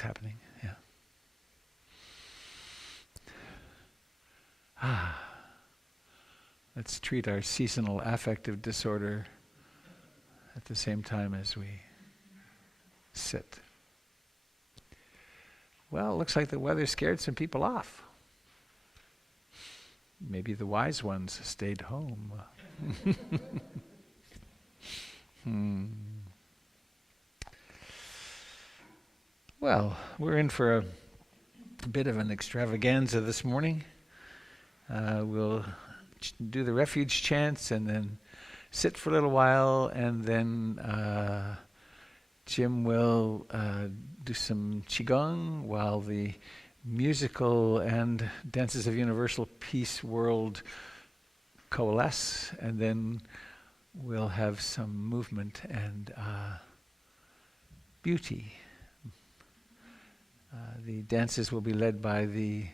happening. Yeah. Let's treat our seasonal affective disorder at the same time as we sit. Well, it looks like the weather scared some people off. Maybe the wise ones stayed home. Well, we're in for a bit of an extravaganza this morning. We'll do the refuge chants and then sit for a little while, and then Jim will do some qigong while the musical and dances of universal peace world coalesce, and then we'll have some movement and beauty. The dances will be led by the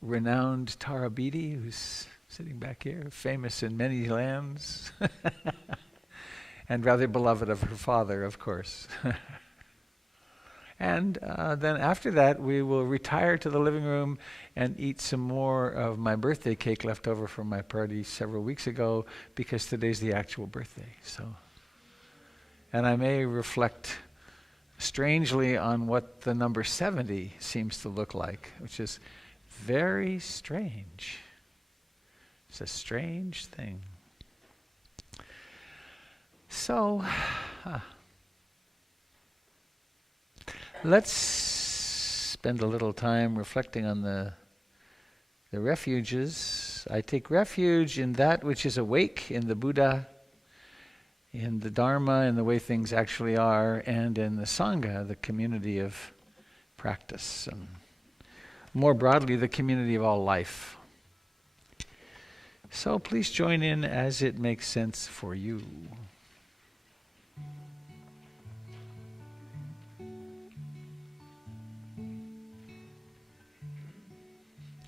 renowned Beatty, who's sitting back here, famous in many lands, and rather beloved of her father, of course. And then after that, we will retire to the living room and eat some more of my birthday cake left over from my party several weeks ago, because today's the actual birthday. And I may reflect strangely on what the number 70 seems to look like, which is very strange. It's a strange thing. So, let's spend a little time reflecting on the refuges. I take refuge in that which is awake, in the Buddha, in the Dharma, in the way things actually are, and in the Sangha, the community of practice, and more broadly, the community of all life. So please join in as it makes sense for you.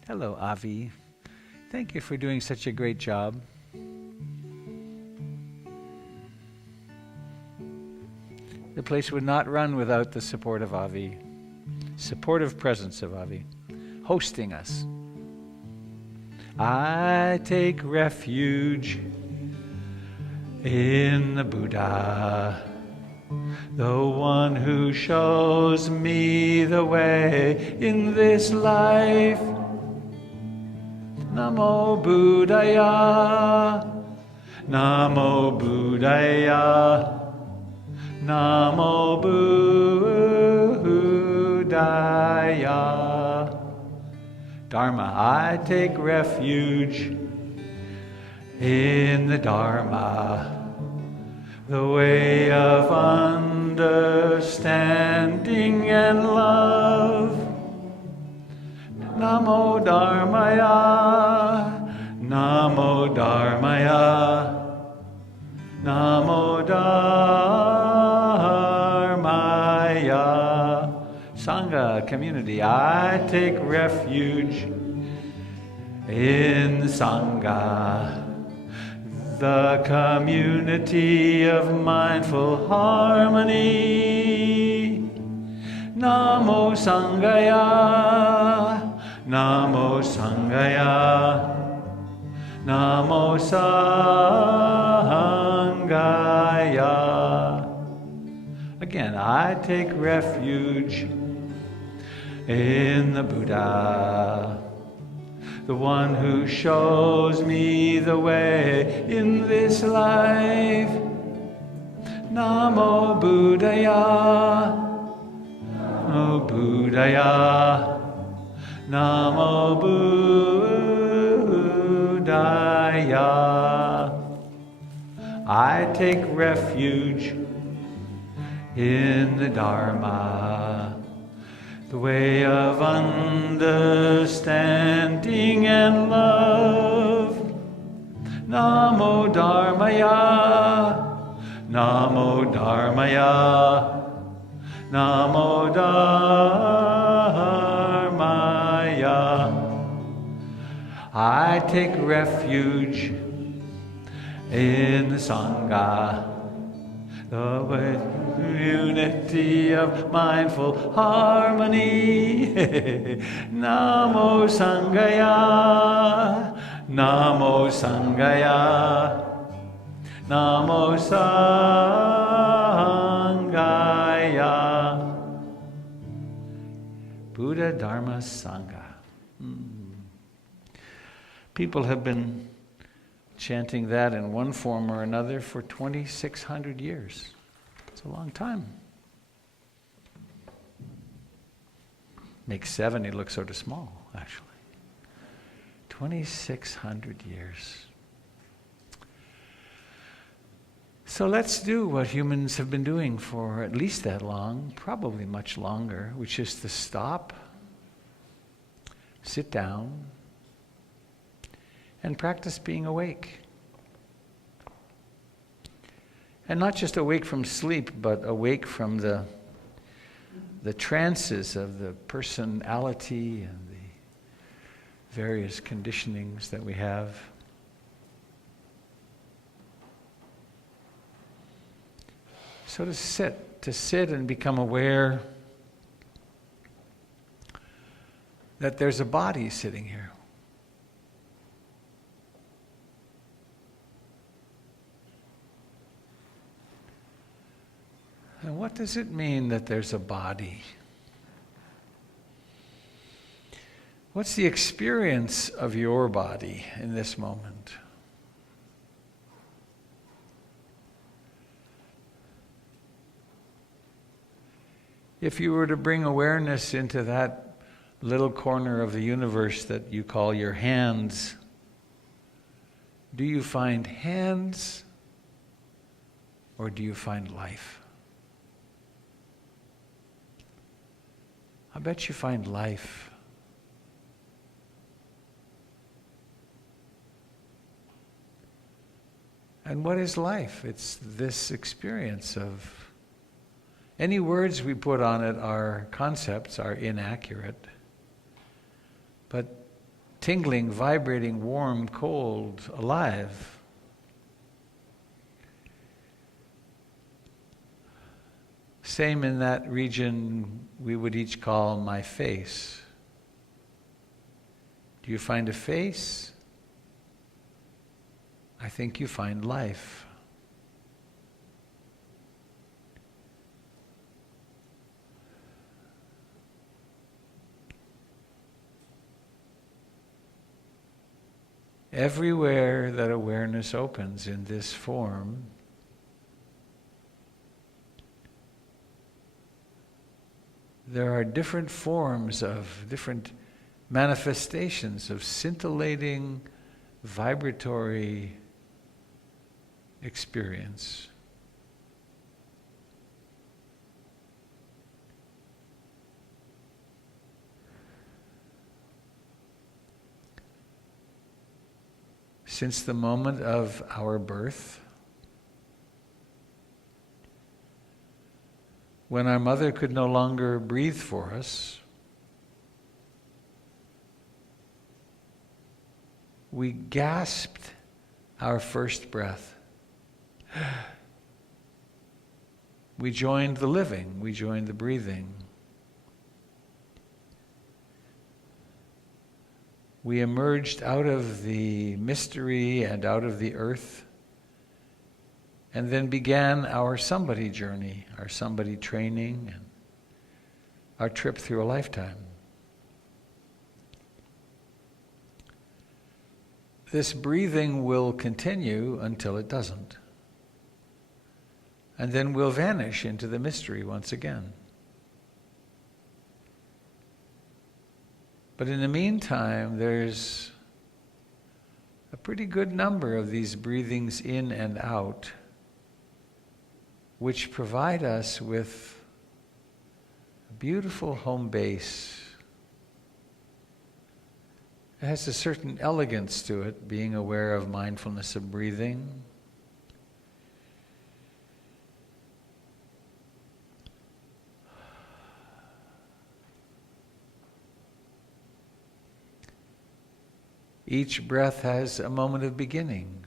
Hello, Avi. Thank you for doing such a great job. The place would not run without the support of Avi, supportive presence of Avi, hosting us. I take refuge in the Buddha, the one who shows me the way in this life. Namo Buddhaya, Namo Buddhaya, Namo Buddhaya. Dharma, I take refuge in the Dharma, the way of understanding and love. Namo Dharmaya, Namo Dharmaya, Namo Dharmaya. Sangha, community, I take refuge in the Sangha, the community of mindful harmony. Namo Sanghaya, Namo Sanghaya, Namo Sanghaya. Again, I take refuge in the Buddha, the one who shows me the way in this life. Namo Buddhaya, Namo Buddhaya, Namo Buddhaya. I take refuge in the Dharma, the way of understanding and love. Namo Dharmaya, Namo Dharmaya, Namo Dharmaya. I take refuge in the Sangha, The unity of mindful harmony. Namo Sangaya, Namo Sangaya, Namo Sangaya. Buddha, Dharma, Sangha. People have been chanting that in one form or another for 2,600 years. It's a long time. Makes 70 look sort of small, actually. 2,600 years. So let's do what humans have been doing for at least that long, probably much longer, which is to stop, sit down, and practice being awake. And not just awake from sleep, but awake from the trances of the personality and the various conditionings that we have. So to sit and become aware that there's a body sitting here. And what does it mean that there's a body? What's the experience of your body in this moment? If you were to bring awareness into that little corner of the universe that you call your hands, do you find hands or do you find life? I bet you find life. And what is life? It's this experience of... Any words we put on it are concepts, are inaccurate. But tingling, vibrating, warm, cold, alive. Same in that region we would each call my face. Do you find a face? I think you find life. Everywhere that awareness opens in this form, there are different forms of, different manifestations of scintillating, vibratory experience. Since the moment of our birth, when our mother could no longer breathe for us, we gasped our first breath. We joined the living, we joined the breathing. We emerged out of the mystery and out of the earth, and then began our somebody journey, our somebody training, and our trip through a lifetime. This breathing will continue until it doesn't. And then we'll vanish into the mystery once again. But in the meantime, there's a pretty good number of these breathings in and out, which provide us with a beautiful home base. It has a certain elegance to it, being aware of mindfulness of breathing. Each breath has a moment of beginning.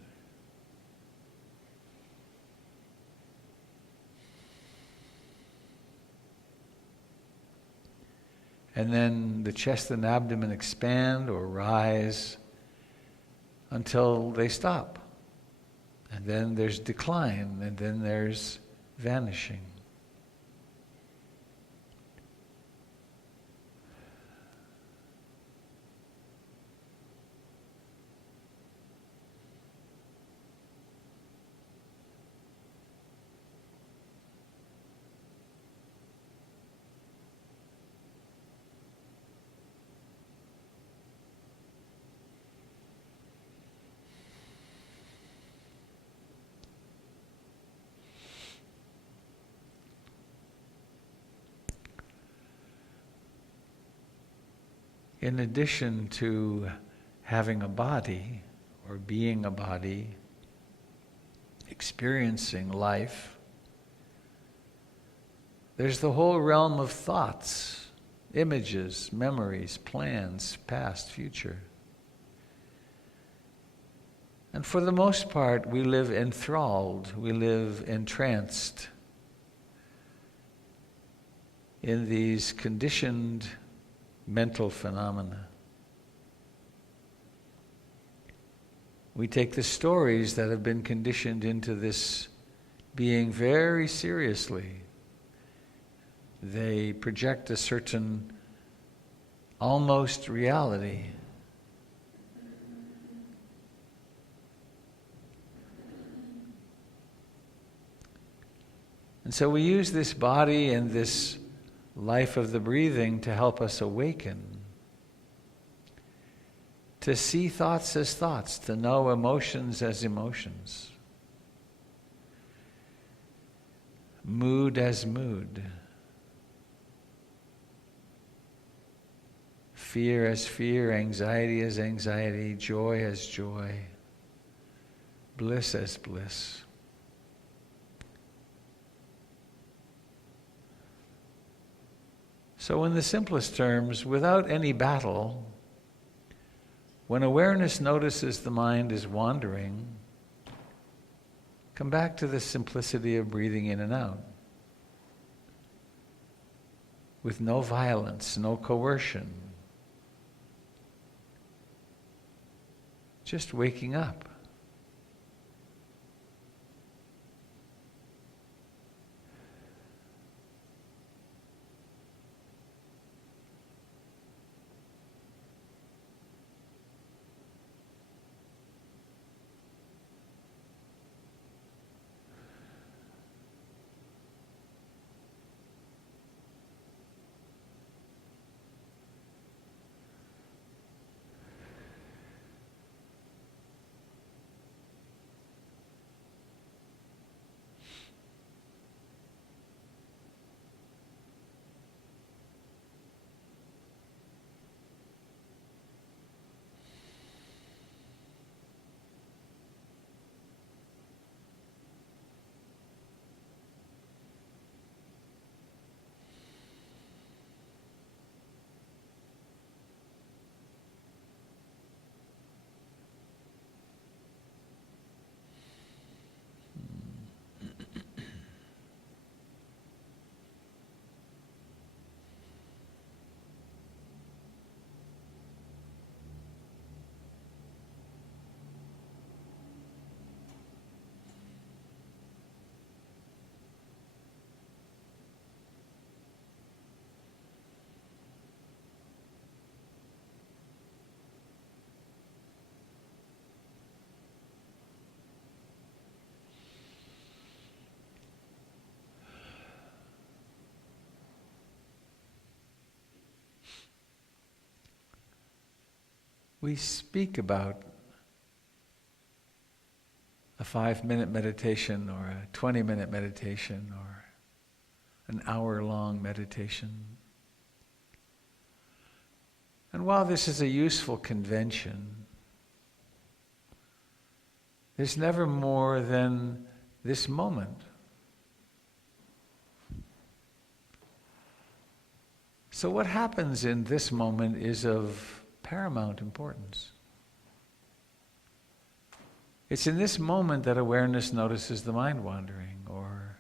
And then the chest and abdomen expand or rise until they stop. And then there's decline, and then there's vanishing. In addition to having a body, or being a body, experiencing life, there's the whole realm of thoughts, images, memories, plans, past, future. And for the most part, we live enthralled, we live entranced in these conditioned mental phenomena. We take the stories that have been conditioned into this being very seriously. They project a certain almost reality. And so we use this body and this life of the breathing to help us awaken, to see thoughts as thoughts, to know emotions as emotions, mood as mood, fear as fear, anxiety as anxiety, joy as joy, bliss as bliss. So in the simplest terms, without any battle, when awareness notices the mind is wandering, come back to the simplicity of breathing in and out. With no violence, no coercion. Just waking up. We speak about a 5-minute meditation or a 20-minute meditation or an hour-long meditation. And while this is a useful convention, there's never more than this moment. So what happens in this moment is of paramount importance. It's in this moment that awareness notices the mind wandering, or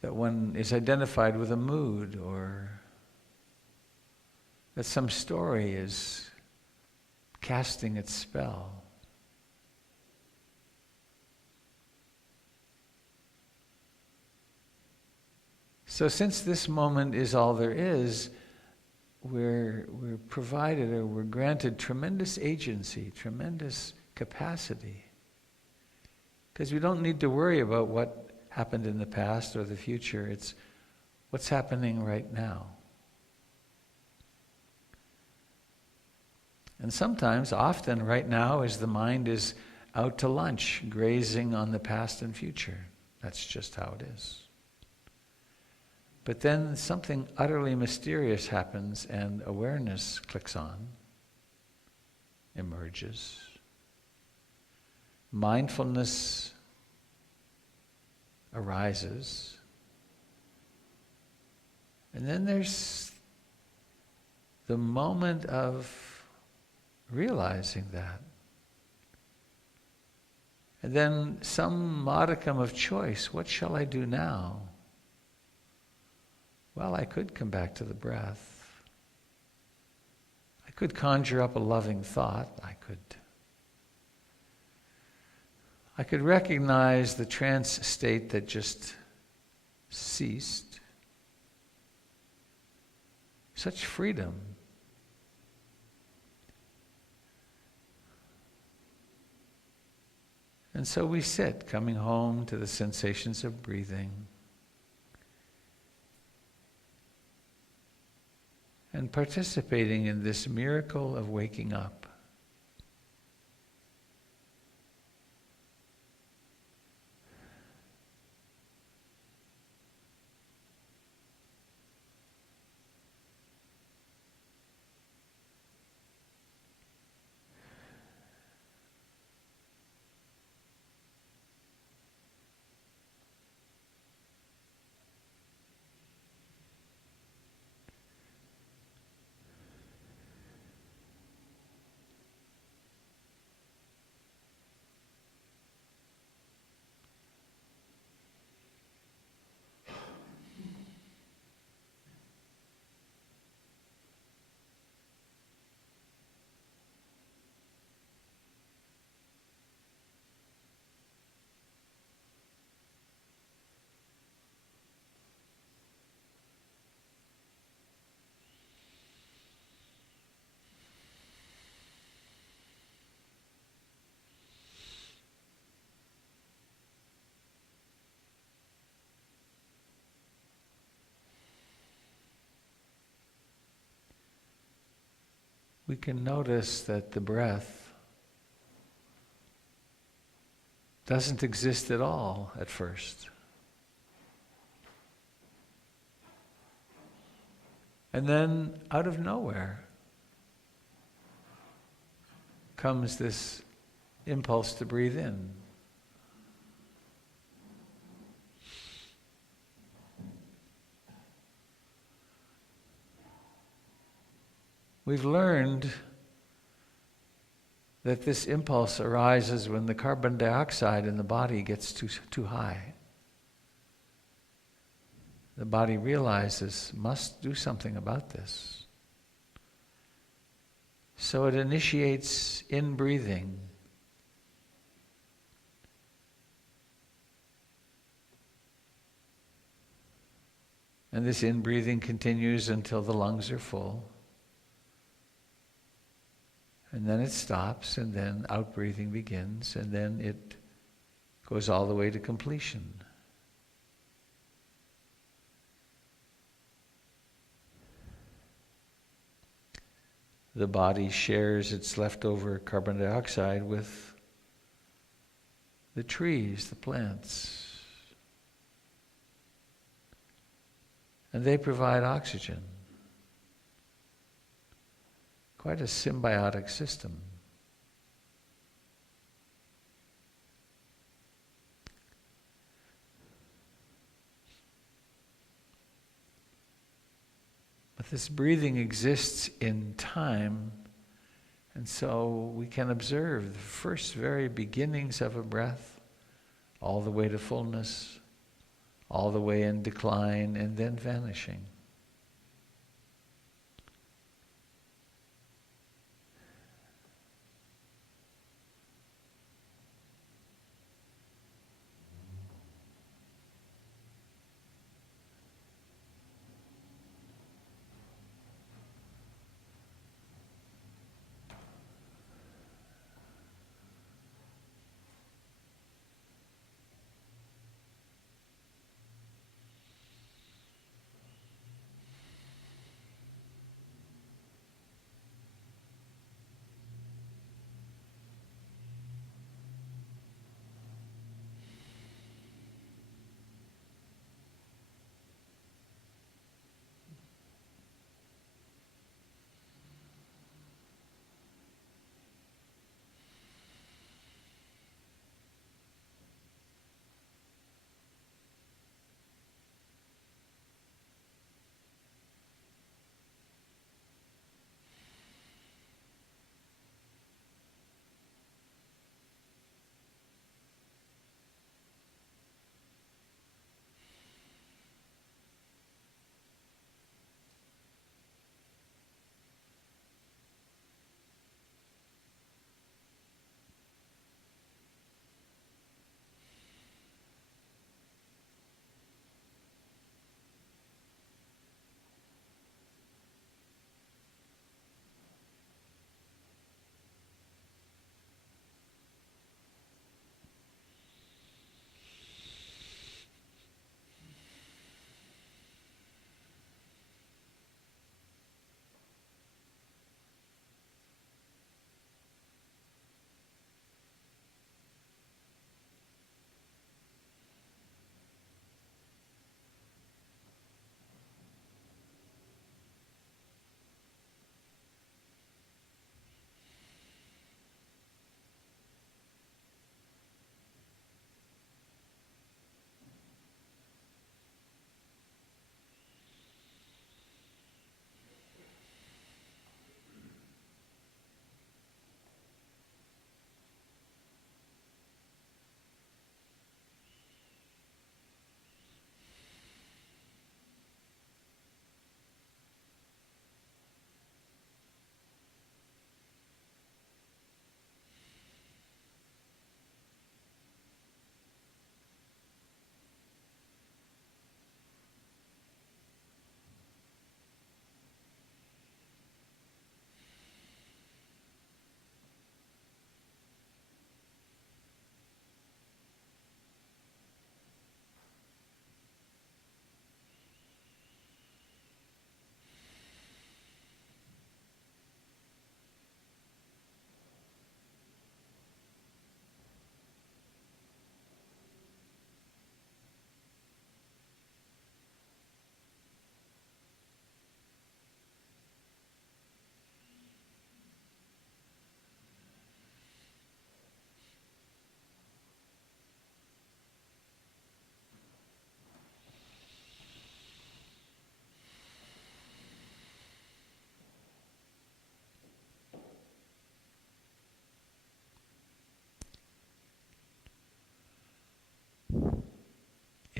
that one is identified with a mood, or that some story is casting its spell. So since this moment is all there is, we're provided, or we're granted tremendous agency, tremendous capacity. Because we don't need to worry about what happened in the past or the future. It's what's happening right now. And sometimes, often right now, as the mind is out to lunch, grazing on the past and future. That's just how it is. But then something utterly mysterious happens and awareness clicks on, emerges. Mindfulness arises. And then there's the moment of realizing that. And then some modicum of choice. What shall I do now? Well, I could come back to the breath. I could conjure up a loving thought. I could recognize the trance state that just ceased. Such freedom. And so we sit, coming home to the sensations of breathing. And participating in this miracle of waking up. We can notice that the breath doesn't exist at all at first. And then out of nowhere comes this impulse to breathe in. We've learned that this impulse arises when the carbon dioxide in the body gets too high. The body realizes, must do something about this. So it initiates in-breathing. And this in-breathing continues until the lungs are full. And then it stops, and then out-breathing begins, and then it goes all the way to completion. The body shares its leftover carbon dioxide with the trees, the plants. And they provide oxygen. Quite a symbiotic system. But this breathing exists in time, and so we can observe the first very beginnings of a breath, all the way to fullness, all the way in decline, and then vanishing.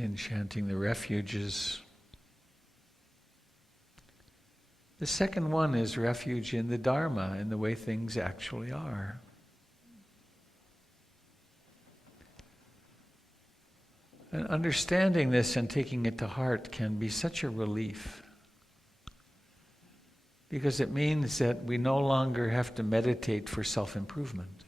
Enchanting the Refuges. The second one is refuge in the Dharma, in the way things actually are. And understanding this and taking it to heart can be such a relief, because it means that we no longer have to meditate for self-improvement.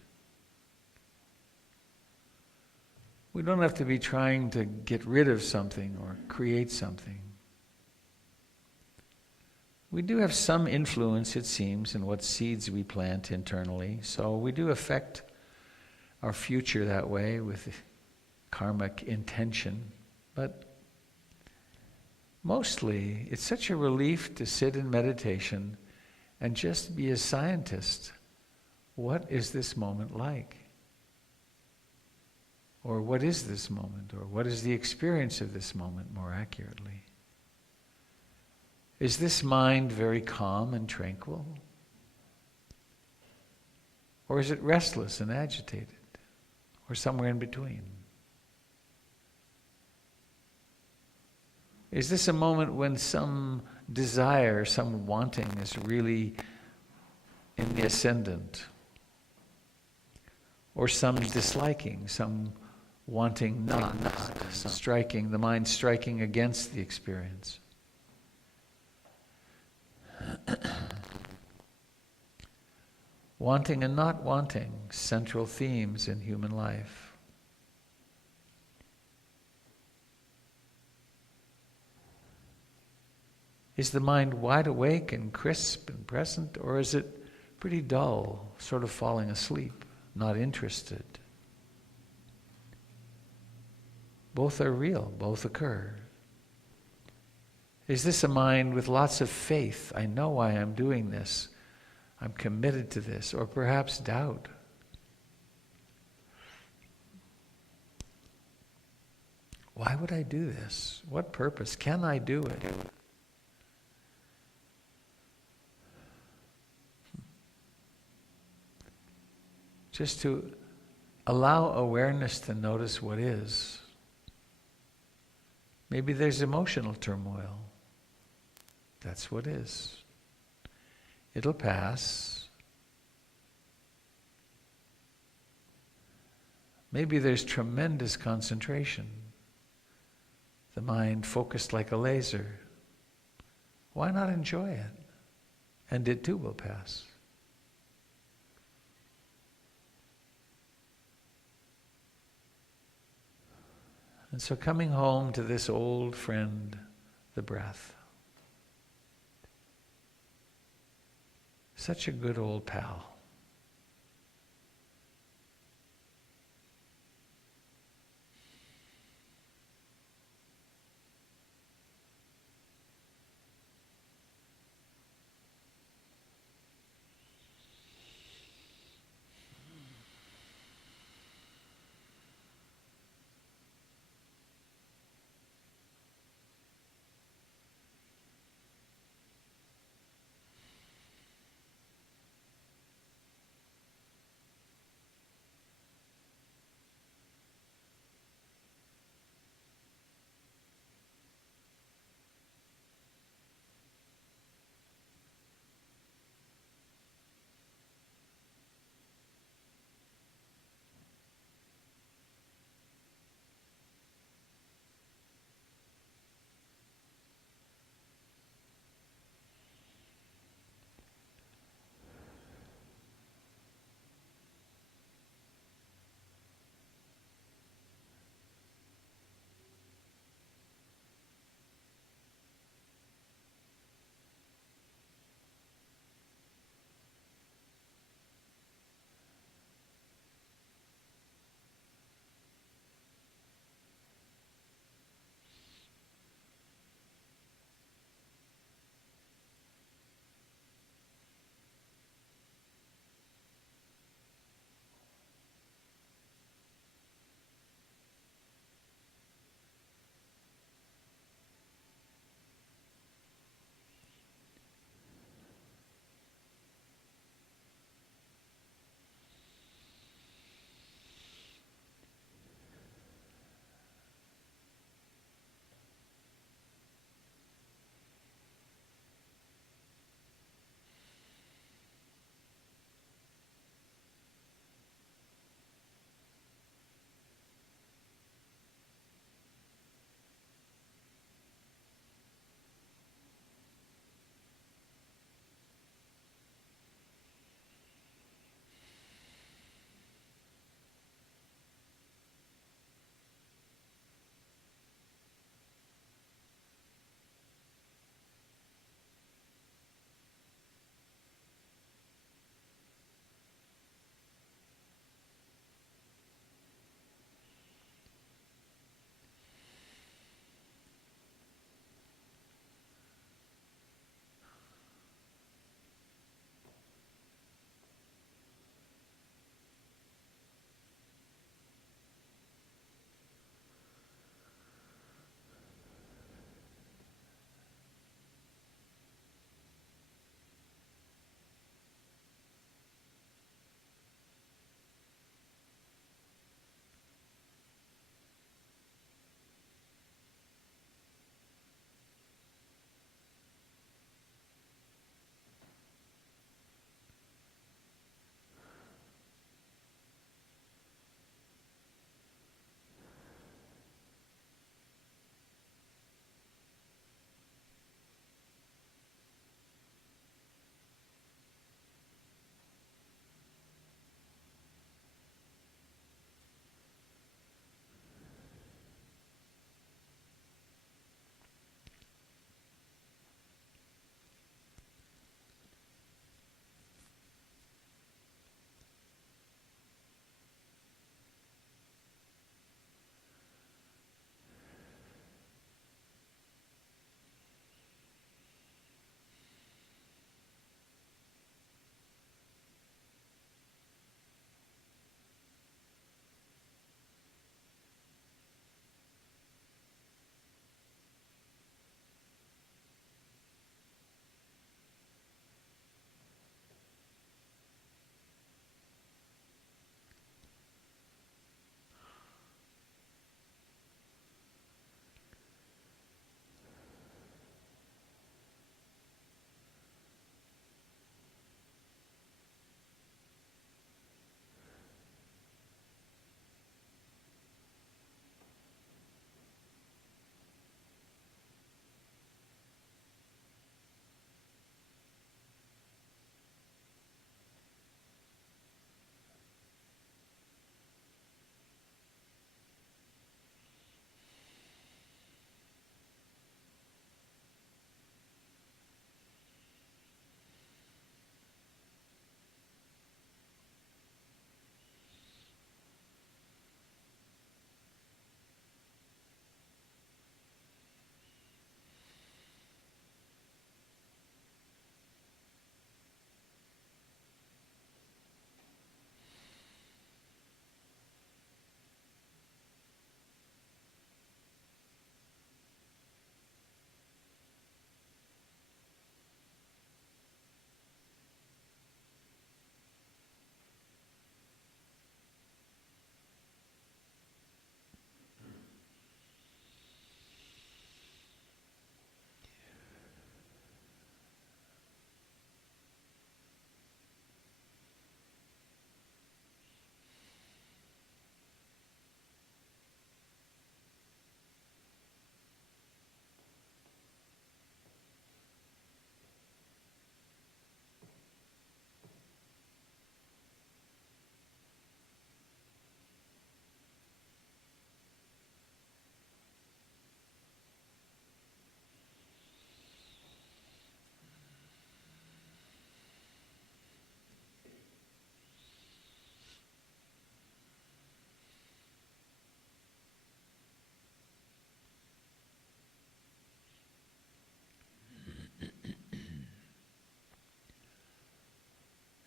We don't have to be trying to get rid of something or create something. We do have some influence, it seems, in what seeds we plant internally, so we do affect our future that way with karmic intention, but mostly it's such a relief to sit in meditation and just be a scientist. What is this moment like? Or what is this moment? Or what is the experience of this moment, more accurately? Is this mind very calm and tranquil? Or is it restless and agitated? Or somewhere in between? Is this a moment when some desire, some wanting is really in the ascendant? Or some disliking, some wanting not, some striking, the mind striking against the experience? Wanting and not wanting, central themes in human life. Is the mind wide awake and crisp and present, or is it pretty dull, sort of falling asleep, not interested? Both are real, both occur. Is this a mind with lots of faith? I know why I'm doing this. I'm committed to this. Or perhaps doubt. Why would I do this? What purpose? Can I do it? Just to allow awareness to notice what is. Maybe there's emotional turmoil. That's what is. It'll pass. Maybe there's tremendous concentration. The mind focused like a laser. Why not enjoy it? And it too will pass. And so coming home to this old friend, the breath. Such a good old pal.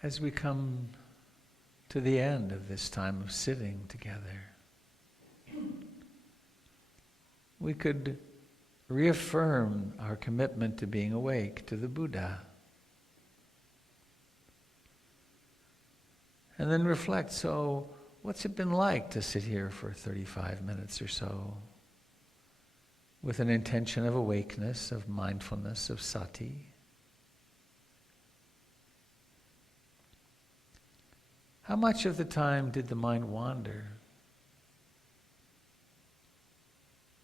as we come to the end of this time of sitting together, we could reaffirm our commitment to being awake to the Buddha. And then reflect, so what's it been like to sit here for 35 minutes or so with an intention of awakeness, of mindfulness, of sati? How much of the time did the mind wander?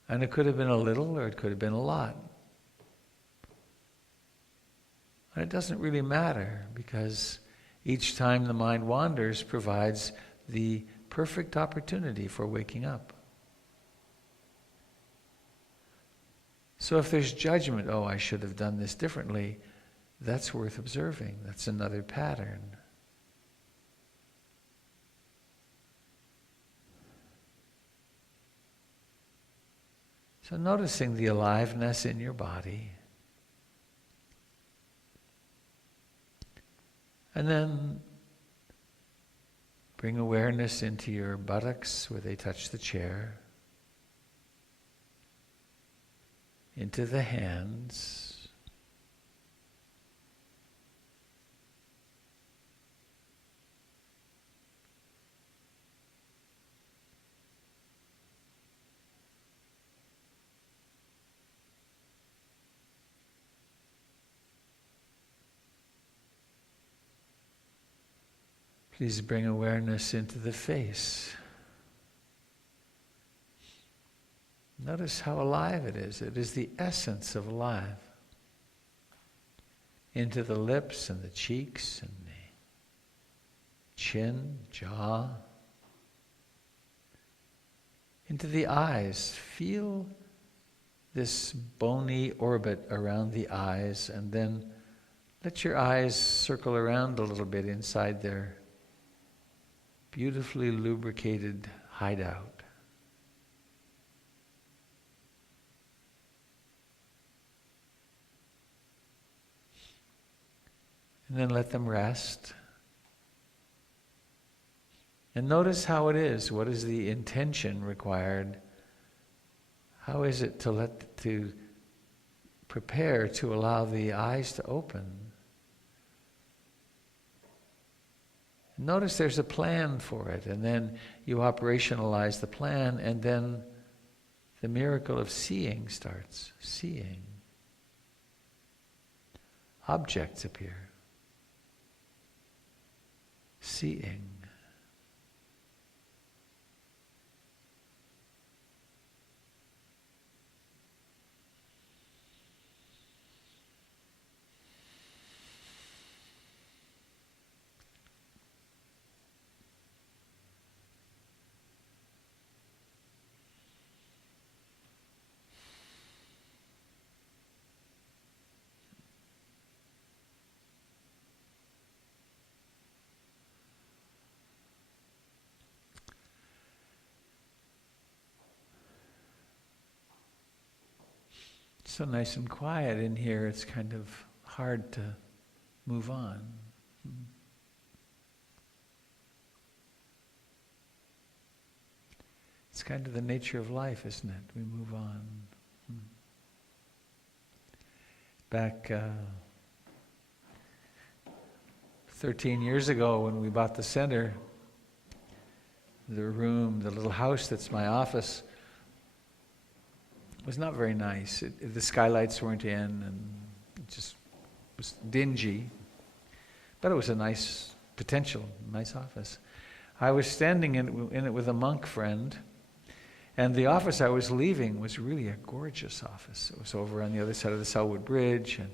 And it could have been a little or it could have been a lot. And it doesn't really matter, because each time the mind wanders provides the perfect opportunity for waking up. So if there's judgment, oh, I should have done this differently, that's worth observing. That's another pattern. So noticing the aliveness in your body. And then bring awareness into your buttocks where they touch the chair, into the hands, please bring awareness into the face. Notice how alive it is. It is the essence of alive. Into the lips and the cheeks and the chin, jaw. Into the eyes. Feel this bony orbit around the eyes, and then let your eyes circle around a little bit inside their beautifully lubricated hideout. And then let them rest. And notice how it is. What is the intention required? How is it to prepare to allow the eyes to open? Notice there's a plan for it, and then you operationalize the plan, and then the miracle of seeing starts. Seeing. Objects appear. Seeing. So nice and quiet in here, it's kind of hard to move on. It's kind of the nature of life, isn't it? We move on. Back 13 years ago when we bought the center, the room, the little house that's my office, was not very nice. The skylights weren't in, and it just was dingy. But it was a nice potential, nice office. I was standing in it with a monk friend, and the office I was leaving was really a gorgeous office. It was over on the other side of the Selwood Bridge, and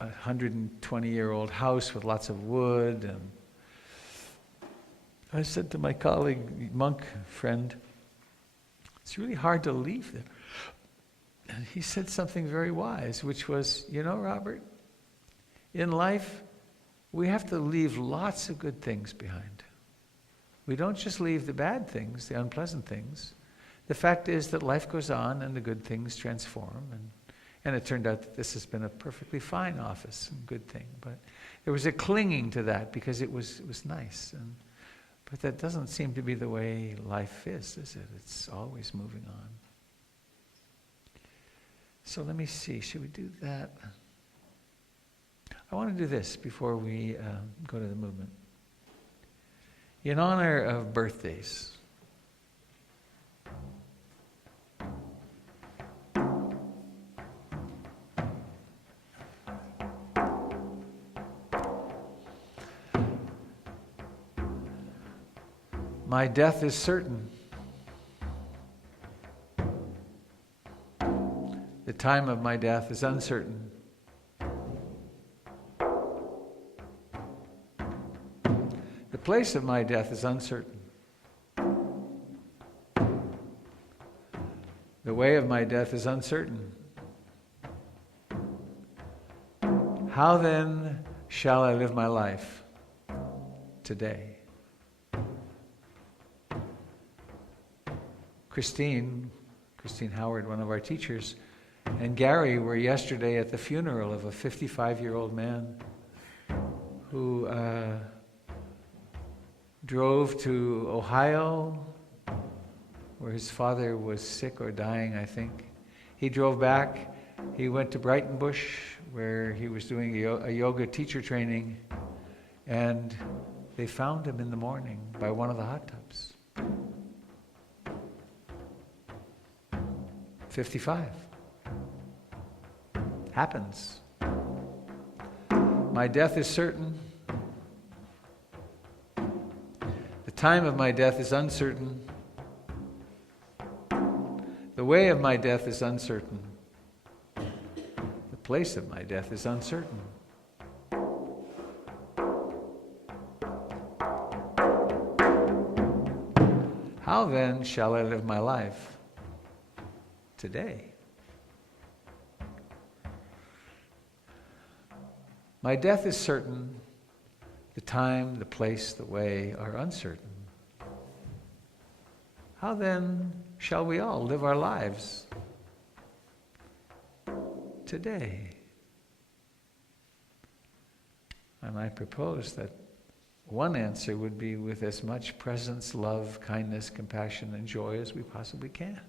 a 120-year-old house with lots of wood. And I said to my colleague, monk friend, it's really hard to leave there. And he said something very wise, which was, you know, Robert, in life, we have to leave lots of good things behind. We don't just leave the bad things, the unpleasant things. The fact is that life goes on and the good things transform. And And it turned out that this has been a perfectly fine office, and good thing. But there was a clinging to that because it was nice. But that doesn't seem to be the way life is it? It's always moving on. So let me see, should we do that? I want to do this before we go to the movement. In honor of birthdays, my death is certain. The time of my death is uncertain. The place of my death is uncertain. The way of my death is uncertain. How then shall I live my life today? Christine Howard, one of our teachers, and Gary were yesterday at the funeral of a 55-year-old man who drove to Ohio, where his father was sick or dying, I think. He drove back. He went to Brighton Bush, where he was doing a yoga teacher training, and they found him in the morning by one of the hot tubs. 55. Happens. My death is certain. The time of my death is uncertain. The way of my death is uncertain. The place of my death is uncertain. How then shall I live my life today? My death is certain. The time, the place, the way are uncertain. How then shall we all live our lives today? And I propose that one answer would be with as much presence, love, kindness, compassion, and joy as we possibly can.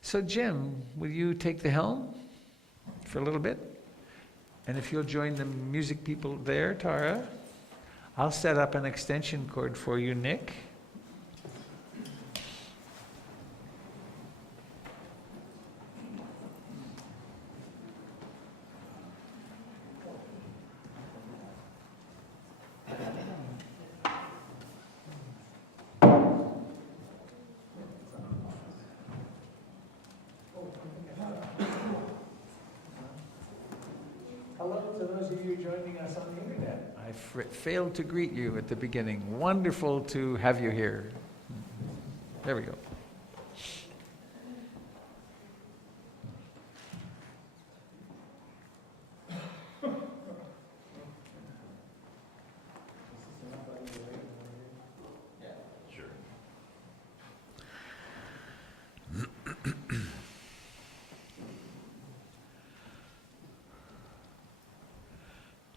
So Jim, will you take the helm for a little bit? And if you'll join the music people there, Tara, I'll set up an extension cord for you, Nick. Hello to those of you joining us on the internet. I failed to greet you at the beginning. Wonderful to have you here. There we go.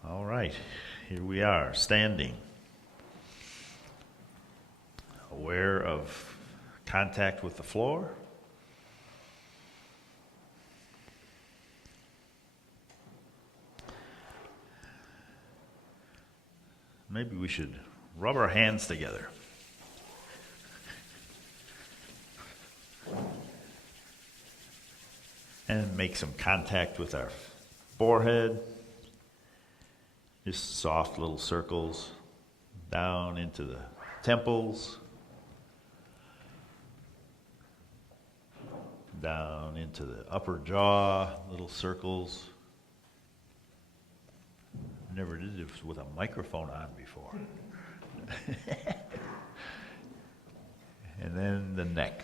All right, here we are, standing, aware of contact with the floor. Maybe we should rub our hands together. And make some contact with our forehead. Just soft little circles down into the temples, down into the upper jaw, little circles. Never did this with a microphone on before. And then the neck.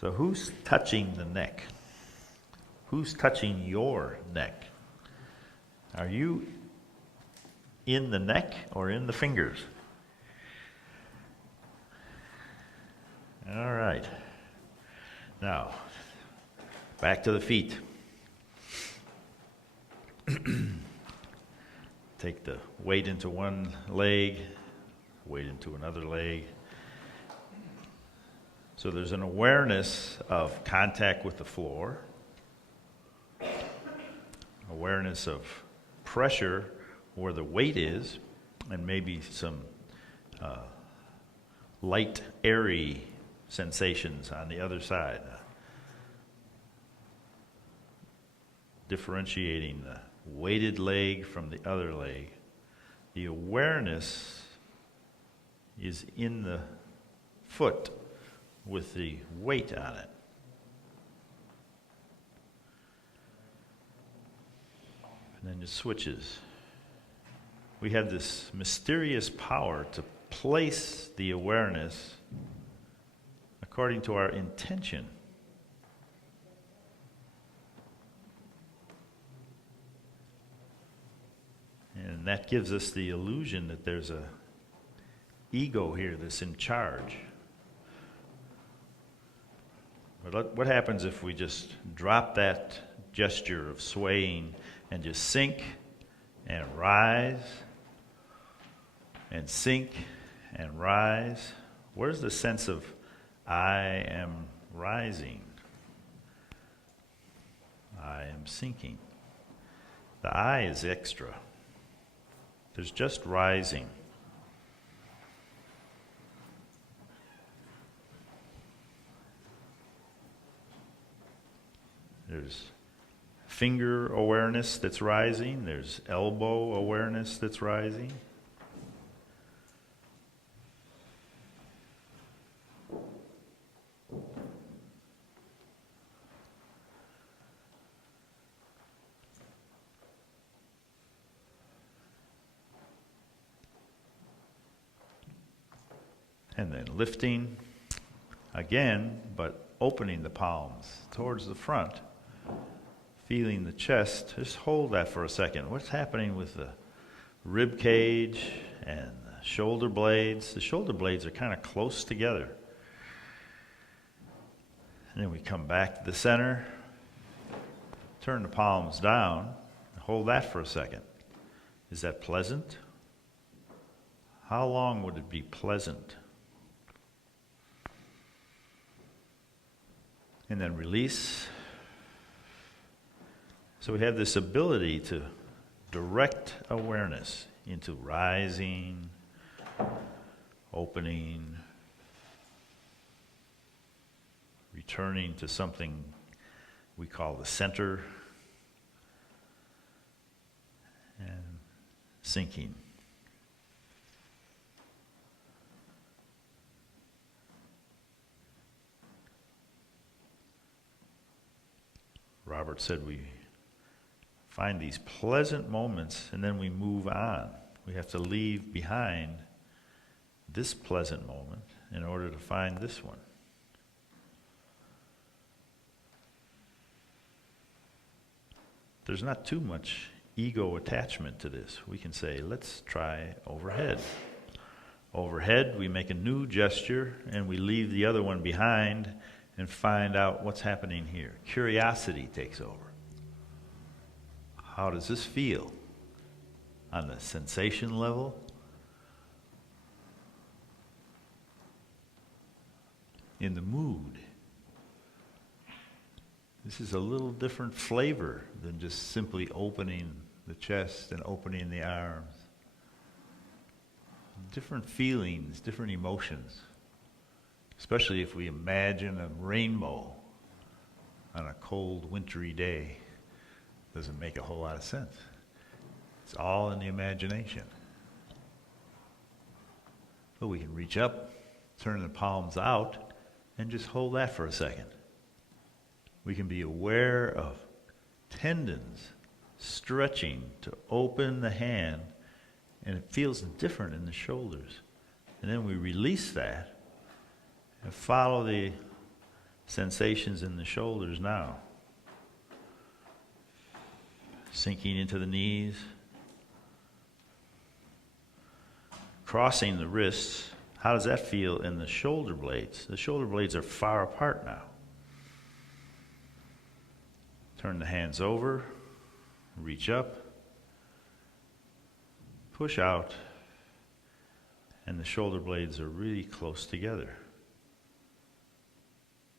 So who's touching the neck? Who's touching your neck? Are you in the neck or in the fingers? All right. Now, back to the feet. Take the weight into one leg, weight into another leg. So there's an awareness of contact with the floor, awareness of pressure where the weight is, and maybe some light, airy sensations on the other side. Differentiating the weighted leg from the other leg. The awareness is in the foot with the weight on it. And then it switches. We have this mysterious power to place the awareness according to our intention. And that gives us the illusion that there's a ego here that's in charge. But what happens if we just drop that gesture of swaying and just sink and rise and sink and rise? Where's the sense of I am rising? I am sinking. The I is extra. There's just rising. There's finger awareness that's rising. There's elbow awareness that's rising. And then lifting again, but opening the palms towards the front. Feeling the chest. Just hold that for a second. What's happening with the rib cage and the shoulder blades? The shoulder blades are kind of close together. And then we come back to the center. Turn the palms down. Hold that for a second. Is that pleasant? How long would it be pleasant? And then release. So we have this ability to direct awareness into rising, opening, returning to something we call the center, and sinking. Robert said we find these pleasant moments and then we move on. We have to leave behind this pleasant moment in order to find this one. There's not too much ego attachment to this. We can say, let's try overhead. Overhead, we make a new gesture and we leave the other one behind and find out what's happening here. Curiosity takes over. How does this feel? On the sensation level? In the mood? This is a little different flavor than just simply opening the chest and opening the arms. Different feelings, different emotions. Especially if we imagine a rainbow on a cold, wintry day. Doesn't make a whole lot of sense. It's all in the imagination. But we can reach up, turn the palms out, and just hold that for a second. We can be aware of tendons stretching to open the hand, and it feels different in the shoulders. And then we release that and follow the sensations in the shoulders now. Sinking into the knees. Crossing the wrists How does that feel in the shoulder blades? The shoulder blades are far apart now. Turn the hands over, reach up, push out, and the shoulder blades are really close together.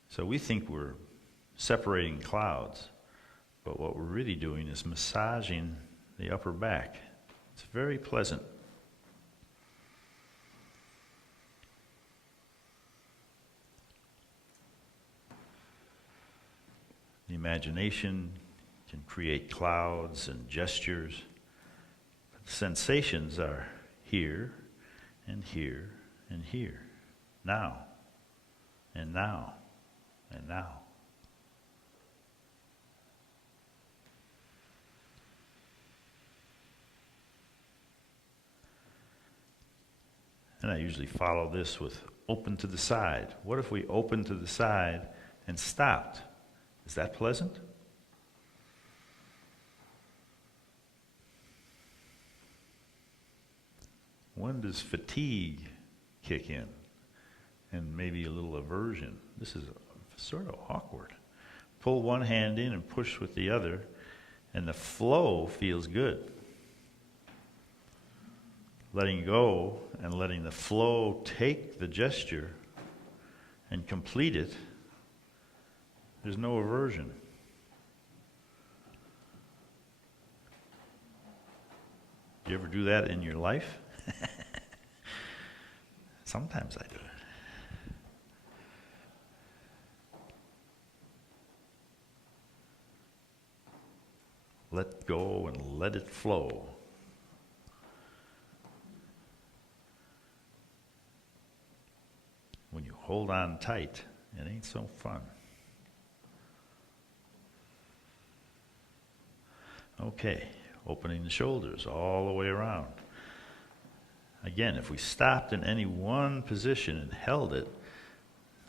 So we think we're separating clouds, but what we're really doing is massaging the upper back. It's very pleasant. The imagination can create clouds and gestures. But the sensations are here and here and here. Now and now and now. And I usually follow this with open to the side. What if we opened to the side and stopped? Is that pleasant? When does fatigue kick in? And maybe a little aversion. This is sort of awkward. Pull one hand in and push with the other, and the flow feels good. Letting go and letting the flow take the gesture and complete it, there's no aversion. Do you ever do that in your life? Sometimes I do it. Let go and let it flow. When you hold on tight, it ain't so fun. Okay, opening the shoulders all the way around. Again, if we stopped in any one position and held it,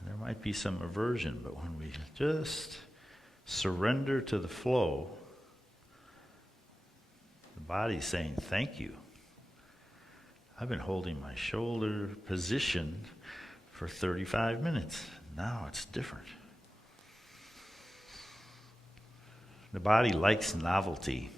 there might be some aversion, but when we just surrender to the flow, the body's saying, thank you. I've been holding my shoulder positioned for 35 minutes. Now it's different. The body likes novelty.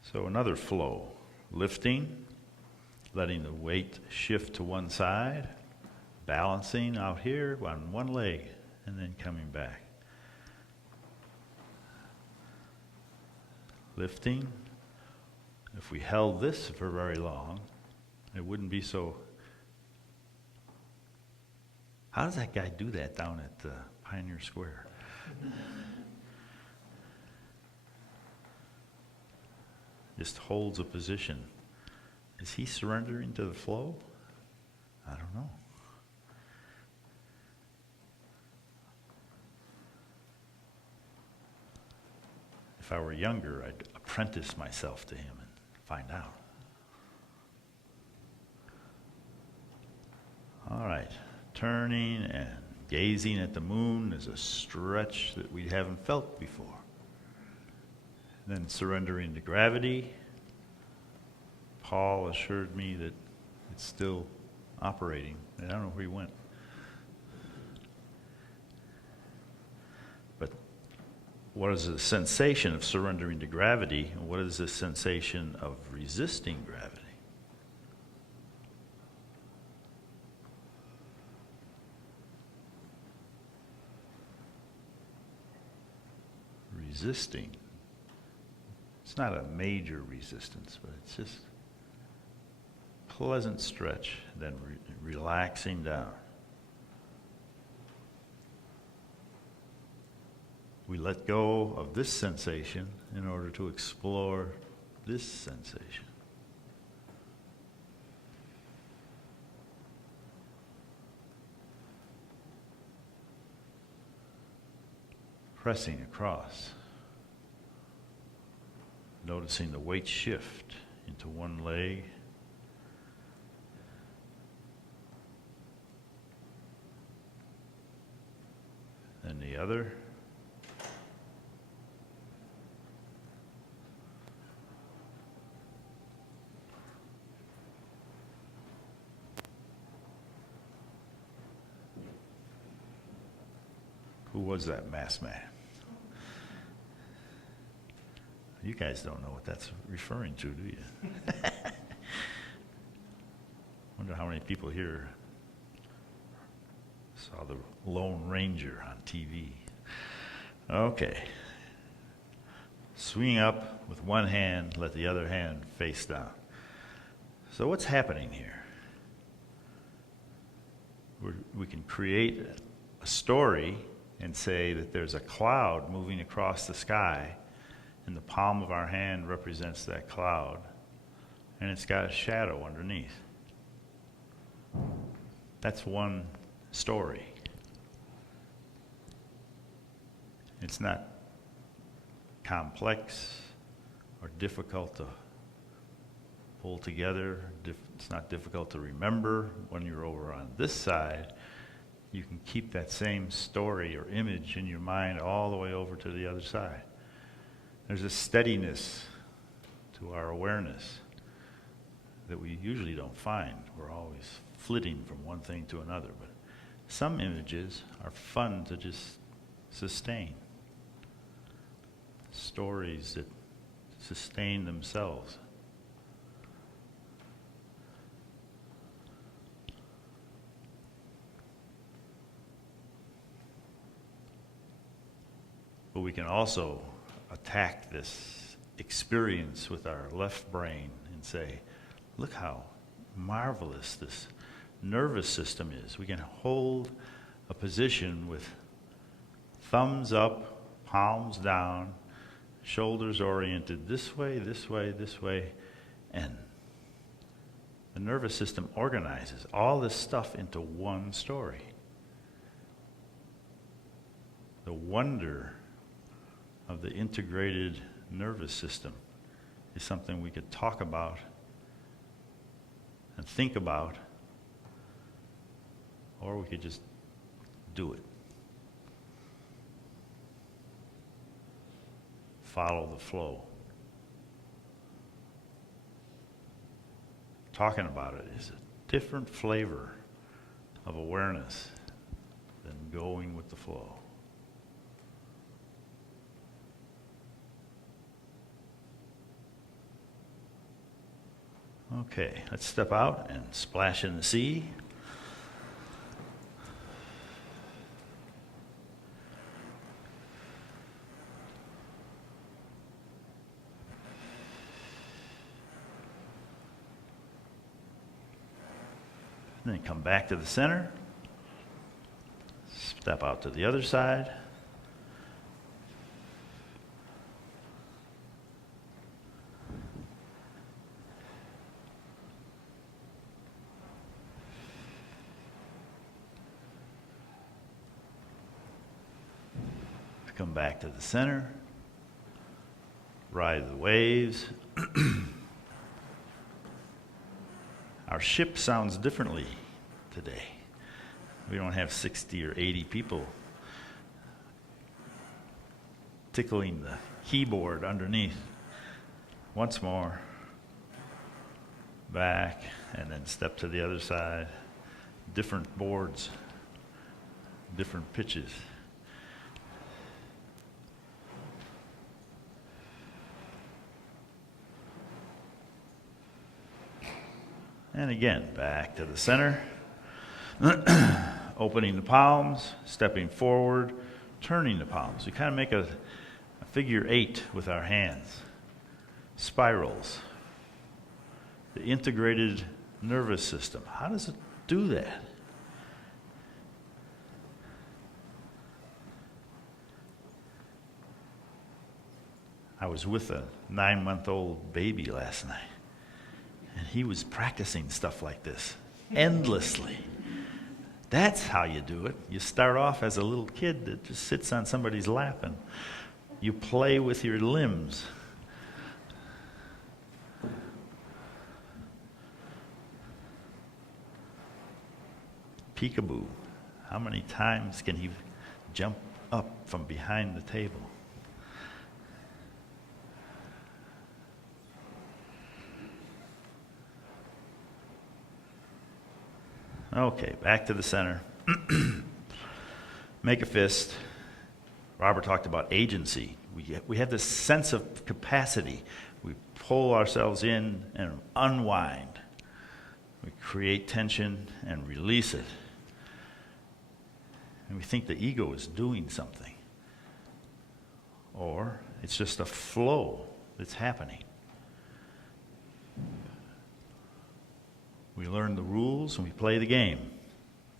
So another flow, lifting, letting the weight shift to one side, balancing out here on one leg, and then coming back. Lifting. If we held this for very long, it wouldn't be so. How does that guy do that down at Pioneer Square? Just holds a position. Is he surrendering to the flow? I don't know. If I were younger, I'd apprentice myself to him and find out. All right, turning and gazing at the moon is a stretch that we haven't felt before. Then surrendering to gravity. Paul assured me that it's still operating. I don't know where he went. But what is the sensation of surrendering to gravity? And what is the sensation of resisting gravity? Resisting. It's not a major resistance, but it's just pleasant stretch, then relaxing down. We let go of this sensation in order to explore this sensation. Pressing across. Noticing the weight shift into one leg. and the other. Who was that masked man? You guys don't know what that's referring to, do you? Wonder how many people here saw the Lone Ranger on TV. Okay. Swing up with one hand, let the other hand face down. So what's happening here? We can create a story and say that there's a cloud moving across the sky, and the palm of our hand represents that cloud, and it's got a shadow underneath. That's one story. It's not complex or difficult to pull together. It's not difficult to remember. When you're over on this side, you can keep that same story or image in your mind all the way over to the other side. There's a steadiness to our awareness that we usually don't find. We're always flitting from one thing to another. But some images are fun to just sustain. Stories that sustain themselves. But we can also attack this experience with our left brain and say, look how marvelous this nervous system is. We can hold a position with thumbs up, palms down, shoulders oriented this way, this way, this way, and the nervous system organizes all this stuff into one story. The wonder of the integrated nervous system is something we could talk about and think about, or we could just do it. Follow the flow. Talking about it is a different flavor of awareness than going with the flow. Okay, let's step out and splash in the sea. And then come back to the center. Step out to the other side. Come back to the center. Ride the waves. Our ship sounds differently today. We don't have 60 or 80 people tickling the keyboard underneath. Once more. Back, and then step to the other side. Different boards, different pitches. And again, back to the center. Opening the palms, stepping forward, turning the palms. We kind of make a figure 8 with our hands. Spirals. The integrated nervous system. How does it do that? I was with a 9-month-old baby last night. And he was practicing stuff like this endlessly. That's how you do it. You start off as a little kid that just sits on somebody's lap and you play with your limbs. Peekaboo. How many times can he jump up from behind the table. Okay, back to the center. Make a fist. Robert talked about agency. We have this sense of capacity. We pull ourselves in and unwind. We create tension and release it. And we think the ego is doing something. Or it's just a flow that's happening. We learn the rules and we play the game,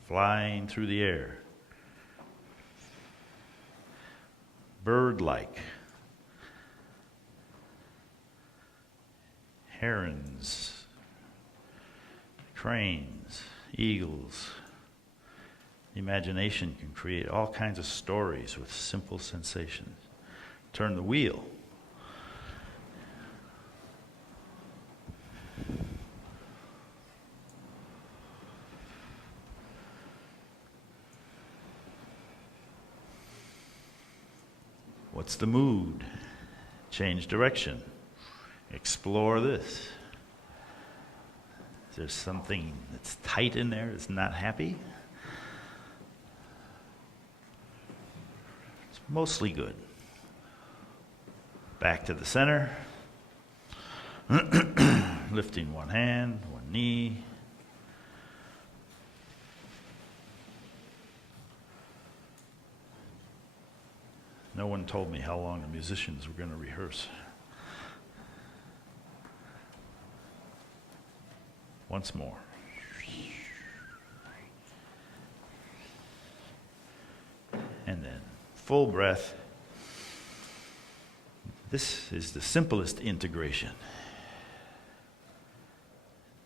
flying through the air. Bird-like. Herons, cranes, eagles. Imagination can create all kinds of stories with simple sensations. Turn the wheel. What's the mood? Change direction. Explore this. Is there something that's tight in there that's not happy? It's mostly good. Back to the center. Lifting one hand, one knee. No one told me how long the musicians were going to rehearse. Once more. And then full breath. This is the simplest integration.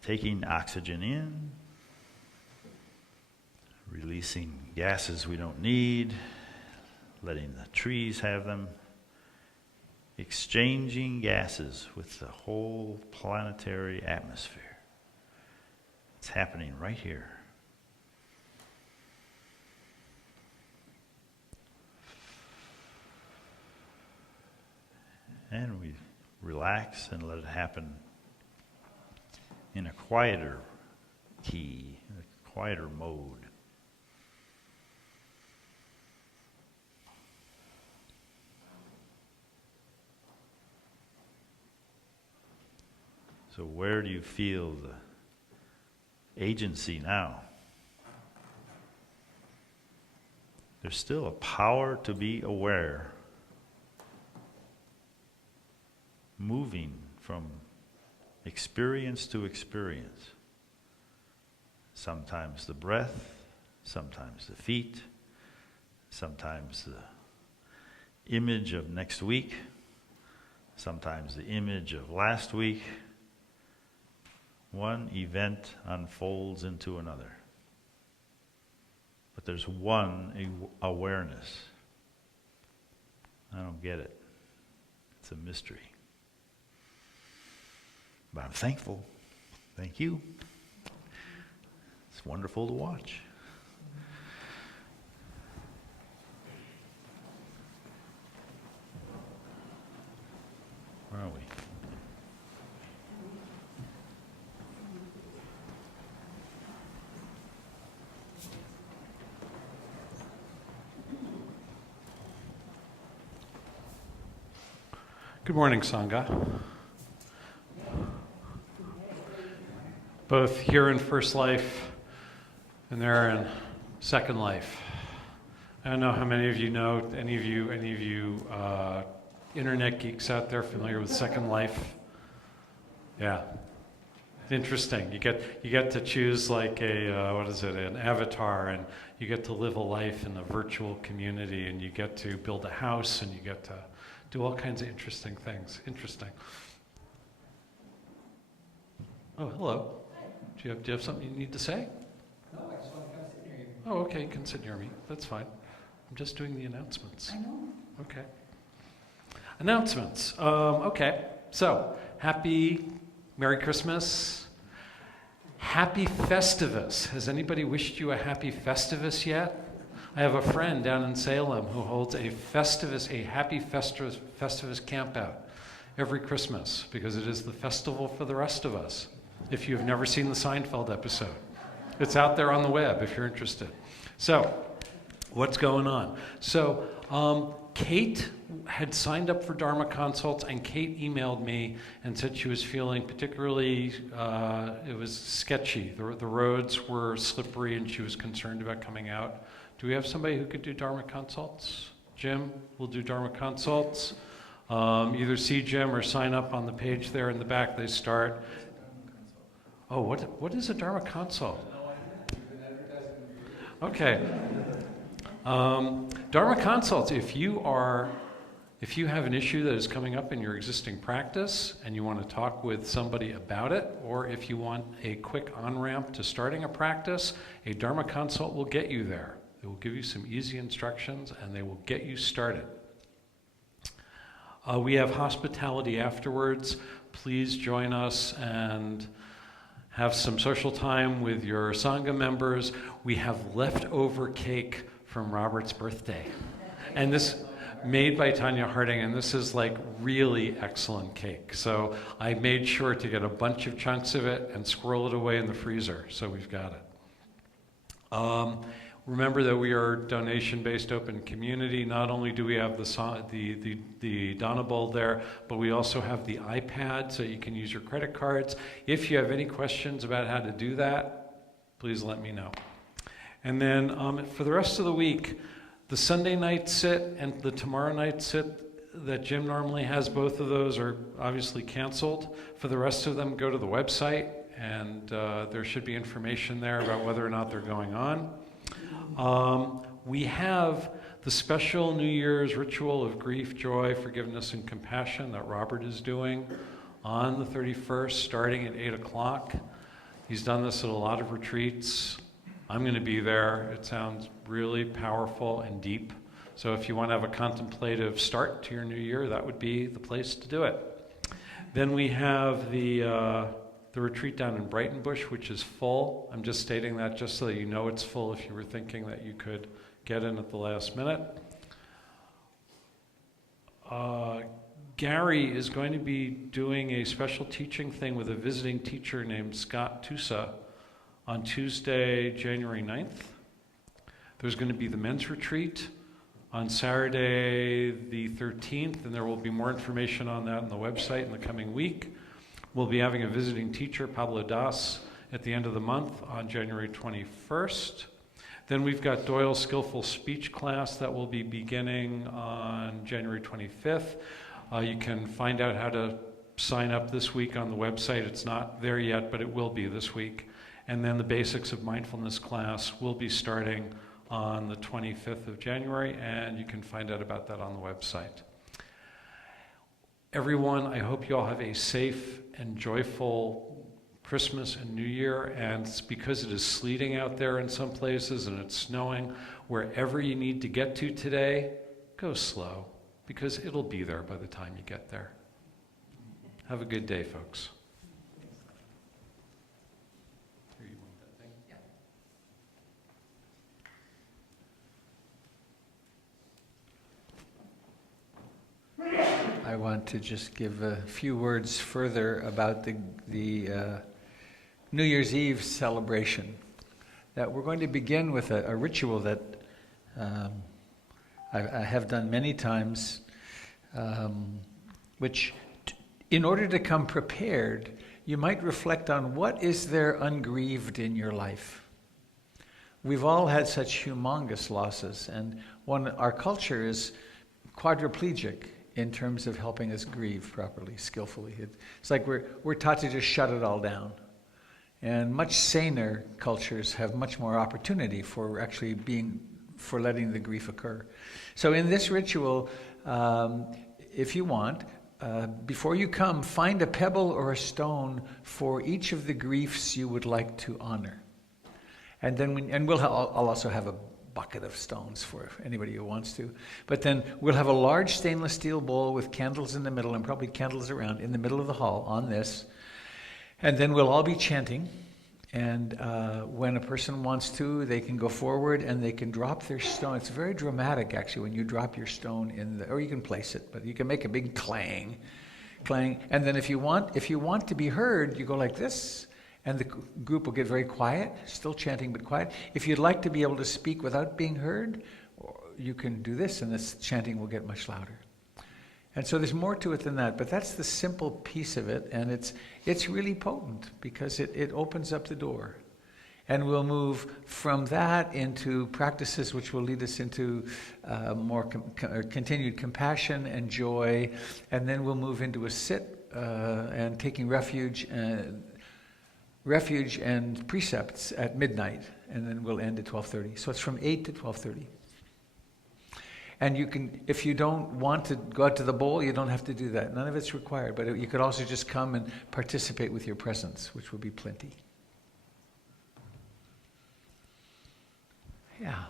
Taking oxygen in, releasing gases we don't need, letting the trees have them, exchanging gases with the whole planetary atmosphere. It's happening right here. And we relax and let it happen in a quieter key, a quieter mode. So where do you feel the agency now? There's still a power to be aware, moving from experience to experience. Sometimes the breath, sometimes the feet, sometimes the image of next week, sometimes the image of last week. One event unfolds into another. But there's one awareness. I don't get it. It's a mystery. But I'm thankful. Thank you. It's wonderful to watch. Where are we? Good morning, Sangha. Both here in First Life and there in Second Life. I don't know how many of you know, any of you internet geeks out there familiar with Second Life? Yeah. Interesting. You get to choose like an avatar, and you get to live a life in a virtual community, and you get to build a house, and you get to do all kinds of interesting things. Interesting. Oh, hello. Do you have something you need to say? No, I just want to kind of sit near you. Oh, okay, you can sit near me. That's fine. I'm just doing the announcements. I know. Okay. Announcements. Okay. So, Merry Christmas. Happy Festivus. Has anybody wished you a happy Festivus yet? I have a friend down in Salem who holds a happy Festivus camp out every Christmas because it is the festival for the rest of us. If you have never seen the Seinfeld episode, it's out there on the web if you're interested. So, what's going on? So, Kate had signed up for Dharma Consults, and Kate emailed me and said she was feeling particularly, it was sketchy. The roads were slippery, and she was concerned about coming out. Do we have somebody who could do Dharma Consults? Jim will do Dharma Consults. Either see Jim or sign up on the page there in the back. They start. Oh, what is a Dharma Consult? Okay. Dharma Consults, if you have an issue that is coming up in your existing practice and you want to talk with somebody about it, or if you want a quick on-ramp to starting a practice, a Dharma Consult will get you there. They will give you some easy instructions and they will get you started. We have hospitality afterwards. Please join us and have some social time with your Sangha members. We have leftover cake from Robert's birthday. And this, made by Tanya Harding, and this is like really excellent cake. So I made sure to get a bunch of chunks of it and squirrel it away in the freezer, so we've got it. Remember that we are donation-based open community. Not only do we have the Donna Bowl there, but we also have the iPad, so you can use your credit cards. If you have any questions about how to do that, please let me know. And then for the rest of the week, the Sunday night sit and the tomorrow night sit that Jim normally has, both of those are obviously canceled. For the rest of them, go to the website, and there should be information there about whether or not they're going on. We have the special New Year's ritual of grief, joy, forgiveness, and compassion that Robert is doing on the 31st, starting at 8 o'clock. He's done this at a lot of retreats. I'm going to be there. It sounds really powerful and deep. So if you want to have a contemplative start to your new year, that would be the place to do it. Then we have the retreat down in Brightonbush, which is full. I'm just stating that just so that you know it's full if you were thinking that you could get in at the last minute. Gary is going to be doing a special teaching thing with a visiting teacher named Scott Tusa on Tuesday, January 9th. There's going to be the men's retreat on Saturday the 13th, and there will be more information on that on the website in the coming week. We'll be having a visiting teacher, Pablo Das, at the end of the month on January 21st. Then we've got Doyle's Skillful Speech class that will be beginning on January 25th. You can find out how to sign up this week on the website. It's not there yet, but it will be this week. And then the Basics of Mindfulness class will be starting on the 25th of January, and you can find out about that on the website. Everyone, I hope you all have a safe and joyful Christmas and New Year, and it's because it is sleeting out there in some places and it's snowing, wherever you need to get to today, go slow, because it'll be there by the time you get there. Have a good day, folks. I want to just give a few words further about the New Year's Eve celebration. That we're going to begin with a ritual that I have done many times, which, in order to come prepared, you might reflect on what is there ungrieved in your life. We've all had such humongous losses, and our culture is quadriplegic in terms of helping us grieve properly, skillfully. It's like we're taught to just shut it all down. And much saner cultures have much more opportunity for actually for letting the grief occur. So in this ritual, if you want, before you come, find a pebble or a stone for each of the griefs you would like to honor. And then I'll also have a bucket of stones for anybody who wants to. But then we'll have a large stainless steel bowl with candles in the middle, and probably candles around, in the middle of the hall on this. And then we'll all be chanting. And when a person wants to, they can go forward and they can drop their stone. It's very dramatic, actually, when you drop your stone in the, or you can place it, but you can make a big clang. And then if you want to be heard, you go like this, and the group will get very quiet, still chanting but quiet. If you'd like to be able to speak without being heard, you can do this, and this chanting will get much louder. And so there's more to it than that, but that's the simple piece of it, and it's really potent because it opens up the door. And we'll move from that into practices which will lead us into more continued compassion and joy, and then we'll move into a sit and taking refuge and precepts at midnight, and then we'll end at 12:30. So it's from 8 to 12:30. And you can, if you don't want to go out to the bowl, you don't have to do that. None of it's required. But you could also just come and participate with your presence, which would be plenty. Yeah.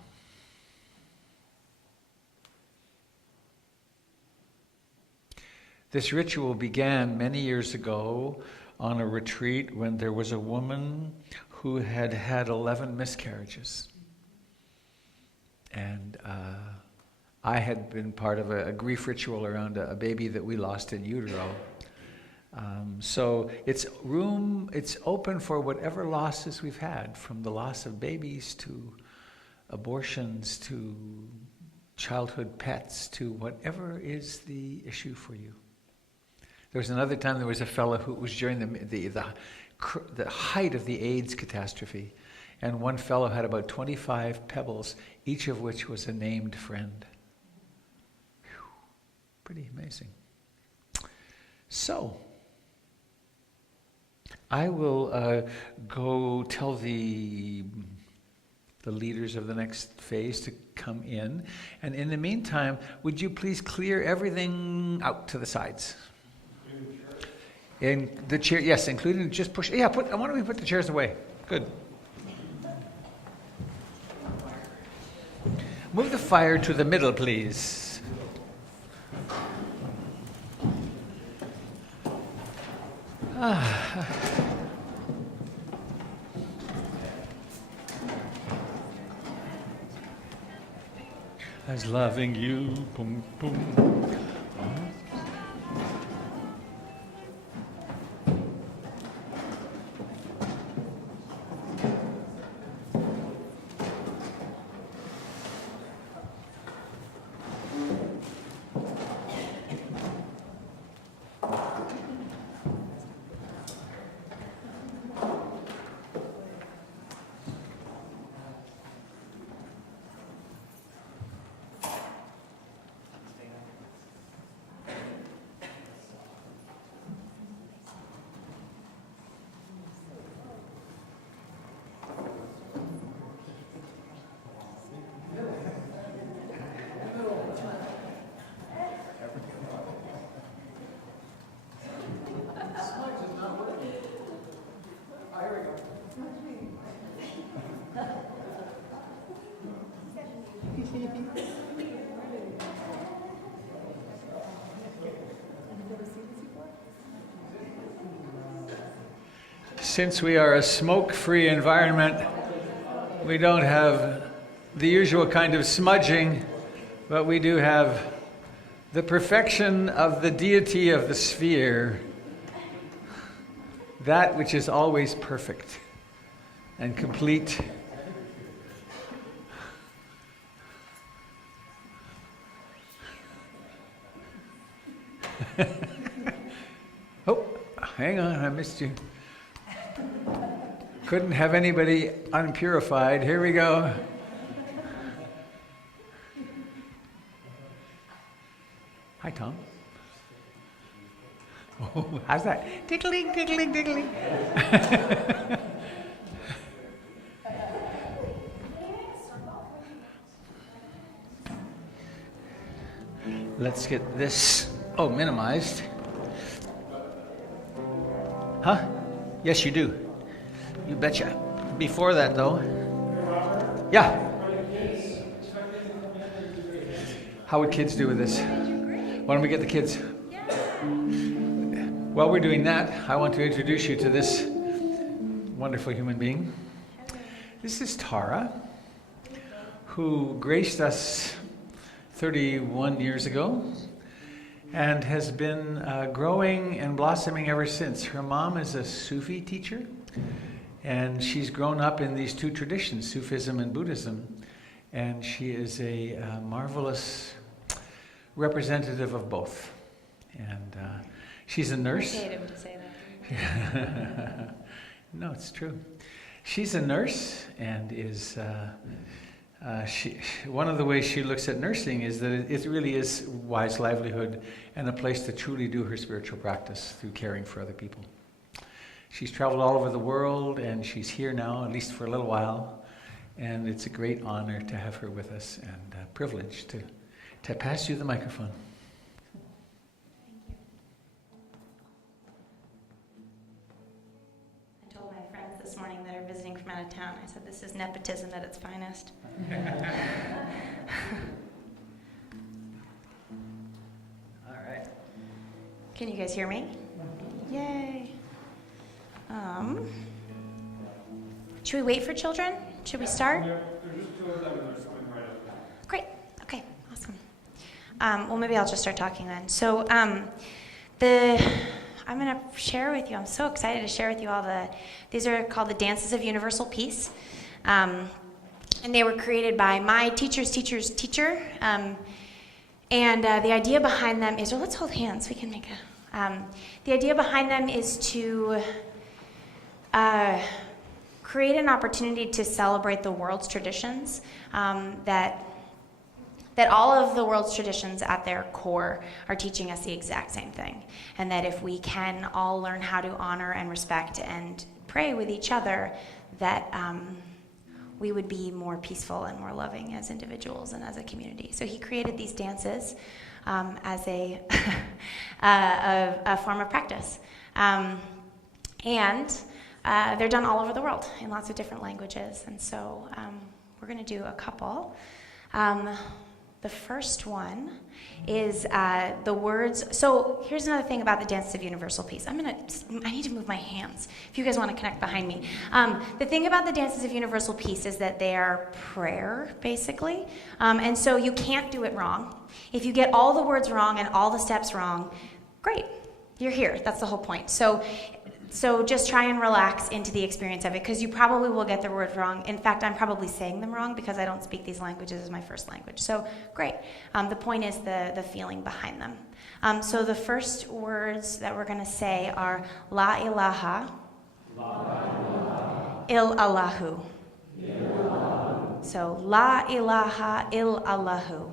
This ritual began many years ago on a retreat when there was a woman who had had 11 miscarriages. And I had been part of a grief ritual around a baby that we lost in utero. So it's open for whatever losses we've had, from the loss of babies to abortions to childhood pets to whatever is the issue for you. There was another time there was a fellow who was during the height of the AIDS catastrophe, and one fellow had about 25 pebbles, each of which was a named friend. Pretty amazing. So, I will go tell the leaders of the next phase to come in. And in the meantime, would you please clear everything out to the sides? In the chair, yes, including just push. Yeah, why don't we put the chairs away? Good. Move the fire to the middle, please. As loving you, boom, boom. Since we are a smoke-free environment, we don't have the usual kind of smudging, but we do have the perfection of the deity of the sphere, that which is always perfect and complete. Oh, hang on, I missed you. Couldn't have anybody unpurified. Here we go. Hi, Tom. Oh, how's that? Tickling, tickling, tickling. Let's get this, minimized. Huh? Yes, you do. You betcha. Before that, though. Yeah. How would kids do with this? Why don't we get the kids? While we're doing that, I want to introduce you to this wonderful human being. This is Tara, who graced us 31 years ago and has been growing and blossoming ever since. Her mom is a Sufi teacher, and she's grown up in these two traditions, Sufism and Buddhism, and she is a marvelous representative of both. And she's a nurse. I hate him to say that. No, it's true. She's a nurse, and is one of the ways she looks at nursing is that it really is wise livelihood and a place to truly do her spiritual practice through caring for other people. She's traveled all over the world, and she's here now, at least for a little while, and it's a great honor to have her with us, and a privilege to pass you the microphone. This morning that are visiting from out of town. I said, this is nepotism at its finest. All right. Can you guys hear me? Yay. Should we wait for children? Should we start? There's just two of them and they're coming right up. Great. Okay, awesome. Well, maybe I'll just start talking then. So I'm going to share with you, I'm so excited to share with you these are called the Dances of Universal Peace. And they were created by my teacher's teacher's teacher. And the idea behind them is, let's hold hands, we can make the idea behind them is to create an opportunity to celebrate the world's traditions, that all of the world's traditions at their core are teaching us the exact same thing. And that if we can all learn how to honor and respect and pray with each other, that we would be more peaceful and more loving as individuals and as a community. So he created these dances as a form of practice. And they're done all over the world in lots of different languages. And so we're going to do a couple. The first one is the words. So here's another thing about the Dances of Universal Peace. I need to move my hands if you guys want to connect behind me. The thing about the Dances of Universal Peace is that they are prayer, basically. And so you can't do it wrong. If you get all the words wrong and all the steps wrong, great, you're here. That's the whole point. So just try and relax into the experience of it, because you probably will get the words wrong. In fact, I'm probably saying them wrong because I don't speak these languages as my first language. So great. The point is the feeling behind them. So the first words that we're going to say are La ilaha, Il Allahu. So La ilaha il Allahu.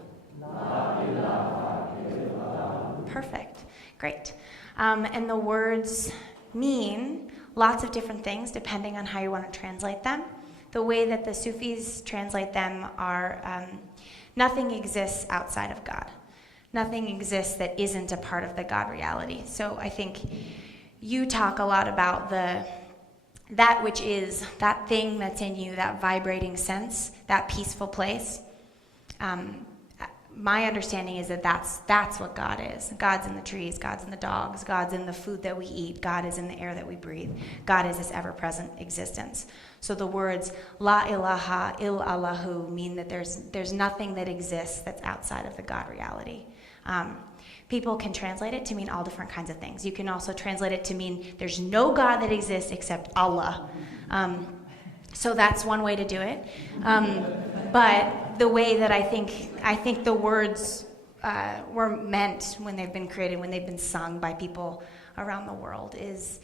Perfect. Great. And the words mean lots of different things depending on how you want to translate them. The way that the Sufis translate them are nothing exists outside of God. Nothing exists that isn't a part of the God reality. So I think you talk a lot about that which is, that thing that's in you, that vibrating sense, that peaceful place. My understanding is that that's what God is. God's in the trees, God's in the dogs, God's in the food that we eat, God is in the air that we breathe. God is this ever-present existence. So the words La ilaha il Allahu mean that there's nothing that exists that's outside of the God reality. People can translate it to mean all different kinds of things. You can also translate it to mean there's no God that exists except Allah. So that's one way to do it. But the way that I think the words were meant when they've been created, when they've been sung by people around the world is,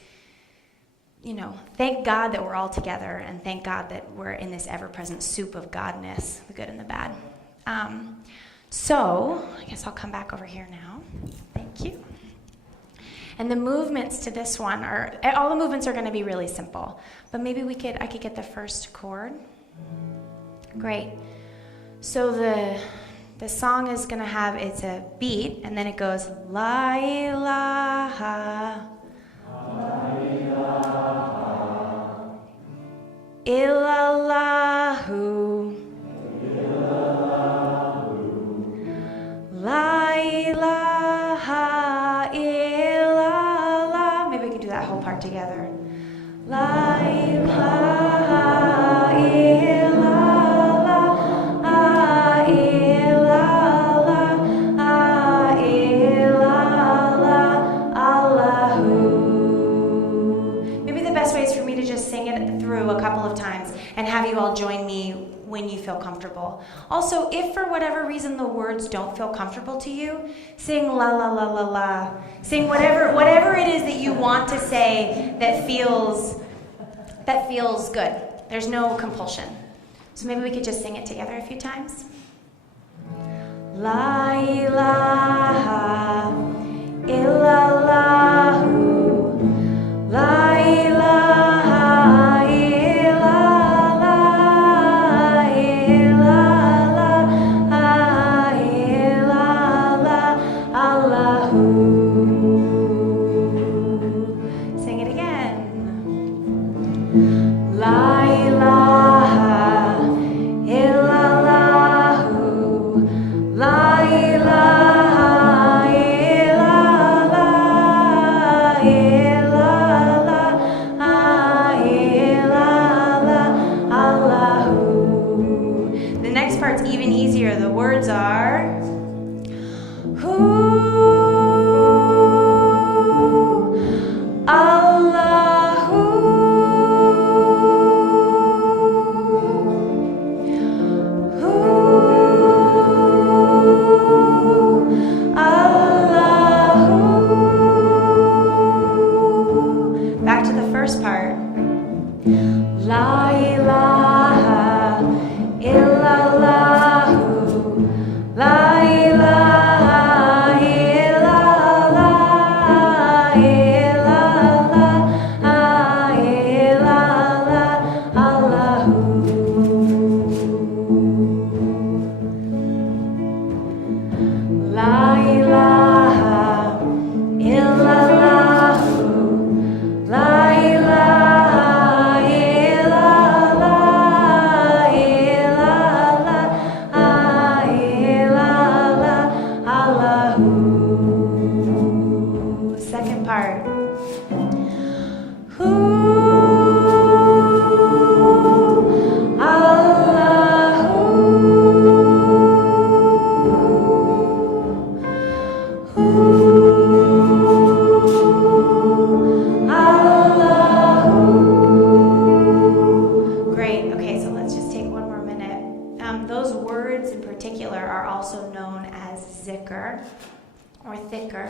thank God that we're all together, and thank God that we're in this ever-present soup of Godness, the good and the bad. So I guess I'll come back over here now. Thank you. And the movements to this one all the movements are going to be really simple, but maybe I could get the first chord. Great. So the song is going to have, it's a beat, and then it goes La ilaha illallahu La ilaha illallah. Maybe we can do that whole part together. La ilaha illallah, ah illallah, ah illallah, Allahu. Maybe the best way is for me to just sing it through a couple of times and have you all join me when you feel comfortable. Also, if for whatever reason the words don't feel comfortable to you, sing la la la la la. Sing whatever it is that you want to say that feels good. There's no compulsion. So maybe we could just sing it together a few times. La ilaha illallah. La ilaha illallah, illallah, illallah, Allahu. Sing it again. La ilaha illallah, la ilaha illallah, illallah, illallah, Allahu. The next part's even easier. The words are Allahu, Allahu. Back to the first part. La ilaha illallah, la ilaha illallah, illallah, illallah, Allahu. La ilaha illallah, la ilaha illallah, illallah, illallah, Allahu. Second part. Great. Okay, so let's just take one more minute. Those words in particular are also known as zikr or thicker,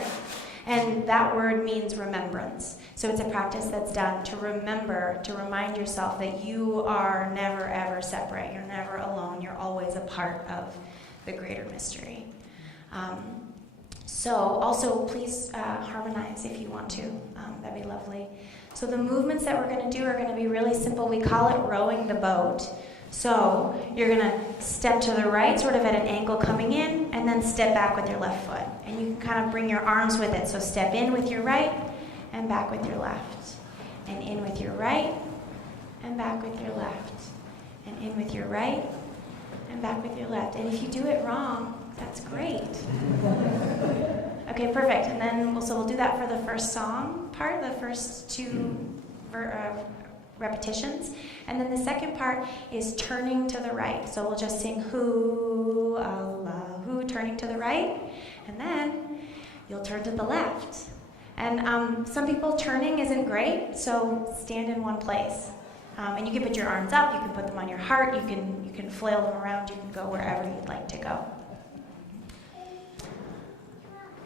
and that word means remembrance. So it's a practice that's done to remember, to remind yourself that you are never ever separate. You're never alone. You're always a part of the greater mystery. So also please harmonize if you want to. That'd be lovely. So the movements that we're going to do are going to be really simple. We call it rowing the boat. So you're going to step to the right, sort of at an angle coming in, and then step back with your left foot. And you can kind of bring your arms with it. So step in with your right and back with your left. And in with your right and back with your left. And in with your right and back with your left. And if you do it wrong, that's great. Okay, perfect. And then we'll do that for the first song part, the first two repetitions. And then the second part is turning to the right. So we'll just sing Hu, Allah, Hu, turning to the right. And then you'll turn to the left. And some people turning isn't great, so stand in one place. And you can put your arms up, you can put them on your heart, you can flail them around, you can go wherever you'd like to go.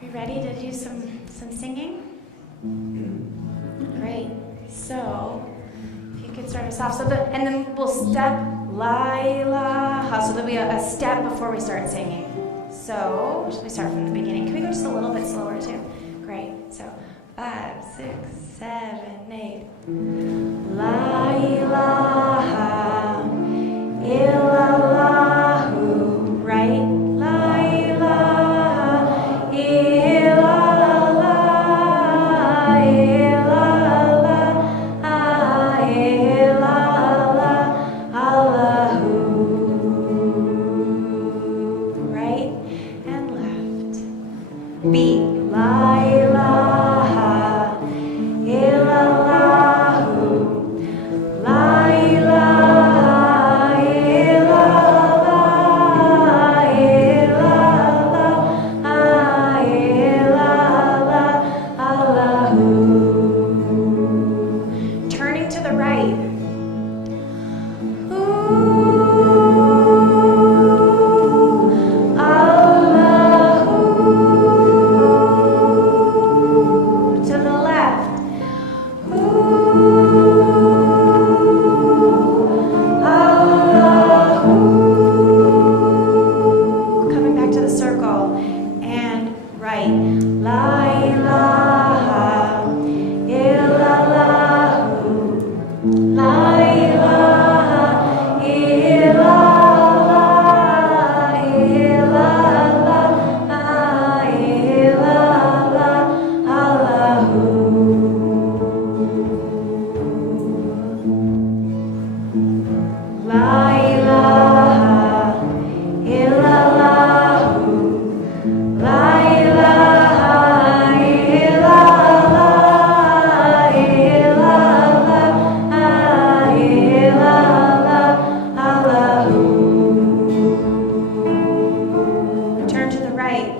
Are you ready to do some singing? Great. So, if you could start us off. And then we'll step, la ilaha. So there'll be a step before we start singing. So, should we start from the beginning? Can we go just a little bit slower too? Great. So, 5, 6, 7, 8. La ilaha illallah. Right? La ilaha illallah, illallah, illallah, Allahu. Right and left. Beat. La ilaha illallah, right. La ilaha illallahu. La ilaha illallah. Illallah. Illallah. Allahu. La ilaha illallah. La ilaha illallah. Illallah. Illallah. Allahu. Turn to the right.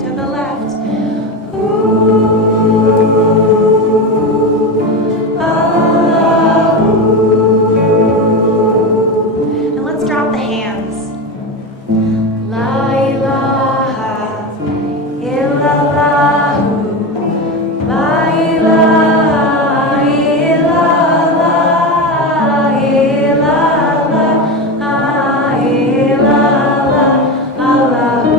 To the left. And let's drop the hands. La ilaha illallah. La ilaha illallah. Illallah. Illallah. Allahu.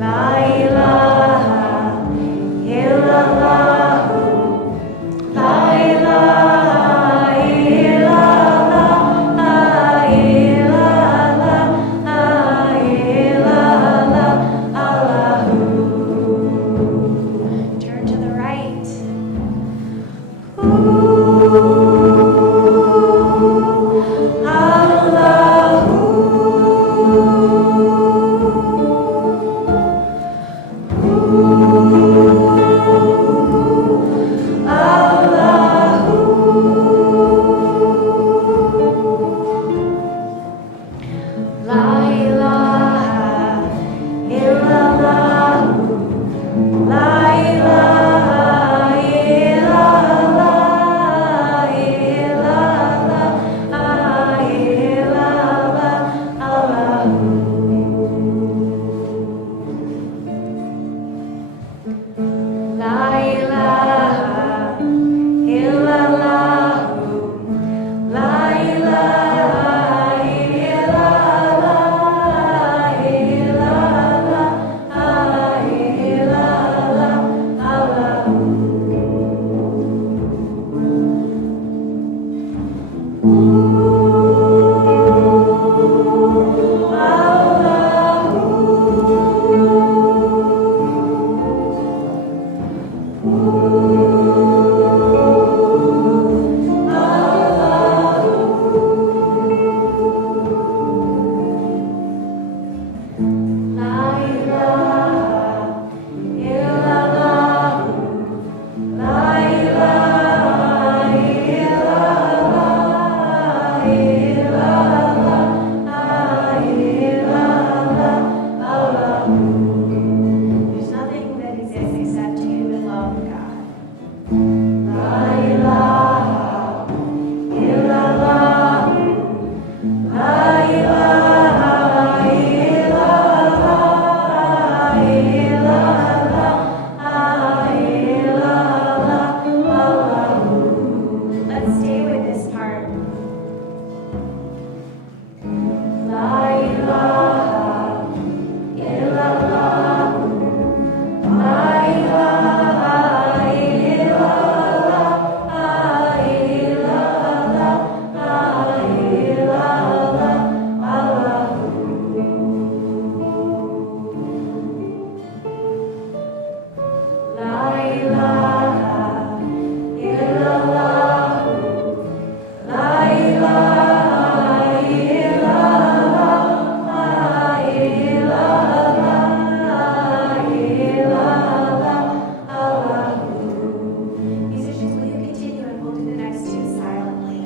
La ilaha illallah. La ilaha illallah. Illallah. Illallah. Allahu. Turn to the right. La ilaha illallah. La ilaha illallah. Illallah. Illallah. Allahu. La ilaha illallah. La ilaha illallah. Illallah. Illallah. Allahu. La ilaha illallah. La ilaha illallah. Illallah. Illallah. Allahu. There's nothing that exists except you and love God. La ilaha illallah. La ilaha illallah. Illallah. Illallah. Allahu. Let's stay with this part. La ilaha illallah. La ilaha illallah. Illallah. Illallah. Allahu. La ilaha illallah. La ilaha illallah. Illallah. Illallah. Allahu. Musicians, will you continue and we'll do the next two silently.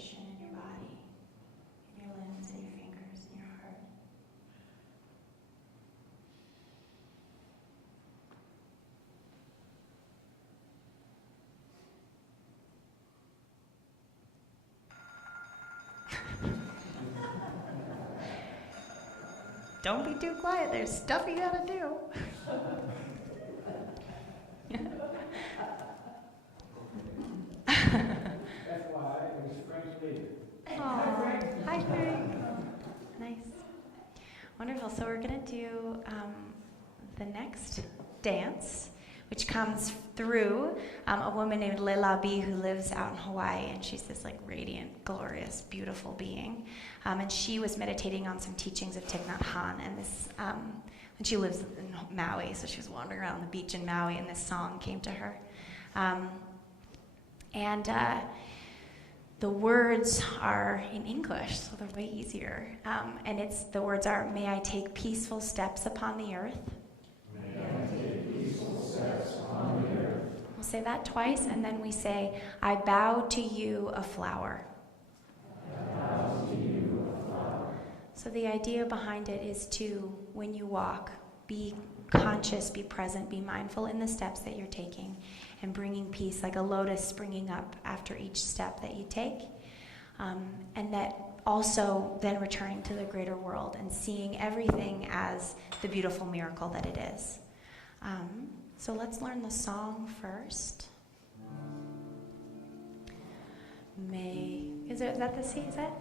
vibration in your body, in your limbs, in your fingers, in your heart. Don't be too quiet. There's stuff you gotta do. That's why it was Frank's leader. Hi, Frank. Nice. Wonderful. So we're going to do the next dance, which comes through a woman named Lelabi who lives out in Hawaii, and she's this like radiant, glorious, beautiful being. And she was meditating on some teachings of Thich Nhat Hanh, and this, and she lives in Maui, so she was wandering around the beach in Maui, and this song came to her. The words are in English, so they're way easier. And the words are, may I take peaceful steps upon the earth. May I take peaceful steps upon the earth. We'll say that twice, and then we say, I bow to you a flower. I bow to you a flower. So the idea behind it is to, when you walk, be conscious, be present, be mindful in the steps that you're taking, and bringing peace like a lotus springing up after each step that you take. And that also then returning to the greater world and seeing everything as the beautiful miracle that it is. So let's learn the song first. Is that the C? Is that?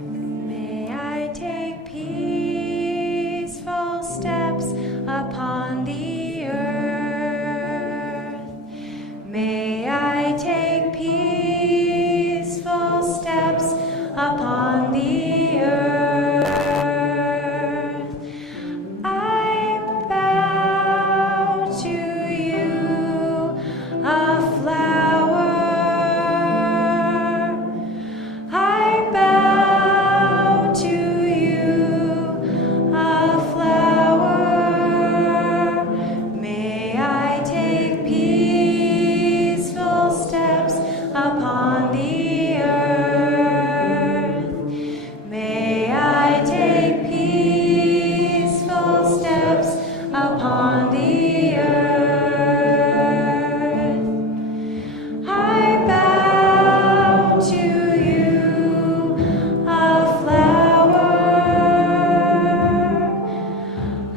May I take peaceful steps upon the earth. May I take peaceful steps upon the earth. I bow to you, a flower. I bow to you, a flower. May I take peaceful steps upon the earth. May I take peaceful steps upon the earth. I bow to you, a flower.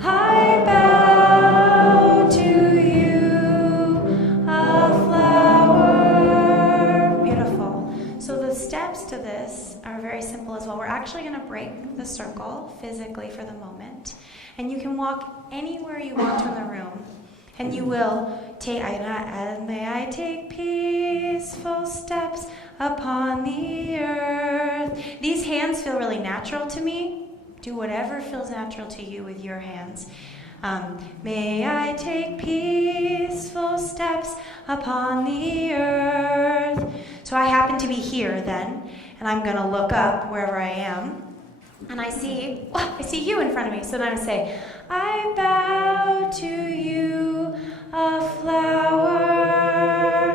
I bow to you, a flower. Beautiful. So the steps to this are very simple as well. We're actually going to break the circle physically for the moment. And you can walk anywhere you want in the room. And you will take, may I take peaceful steps upon the earth. These hands feel really natural to me. Do whatever feels natural to you with your hands. May I take peaceful steps upon the earth. So I happen to be here then, and I'm going to look up wherever I am. And I see you in front of me. So then I say, I bow to you, a flower.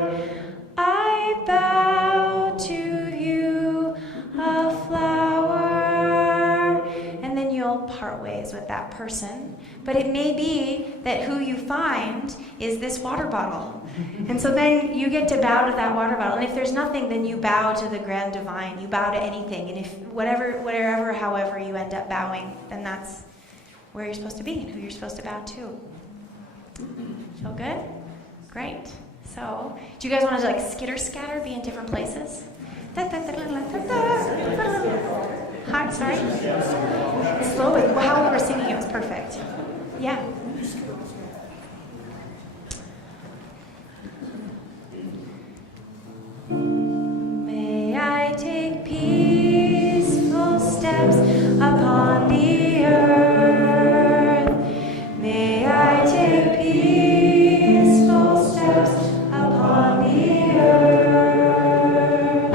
I bow to you, a flower. And then you'll part ways with that person. But it may be that who you find is this water bottle. And so then you get to bow to that water bottle. And if there's nothing, then you bow to the grand divine. You bow to anything. And if wherever, however you end up bowing, then that's where you're supposed to be and who you're supposed to bow to. Feel good? Great. So, do you guys want to like skitter scatter, be in different places? Hi, sorry? Slowly. How we were singing, it was perfect. Yeah. May I take peaceful steps upon the earth. May I take peaceful steps upon the earth.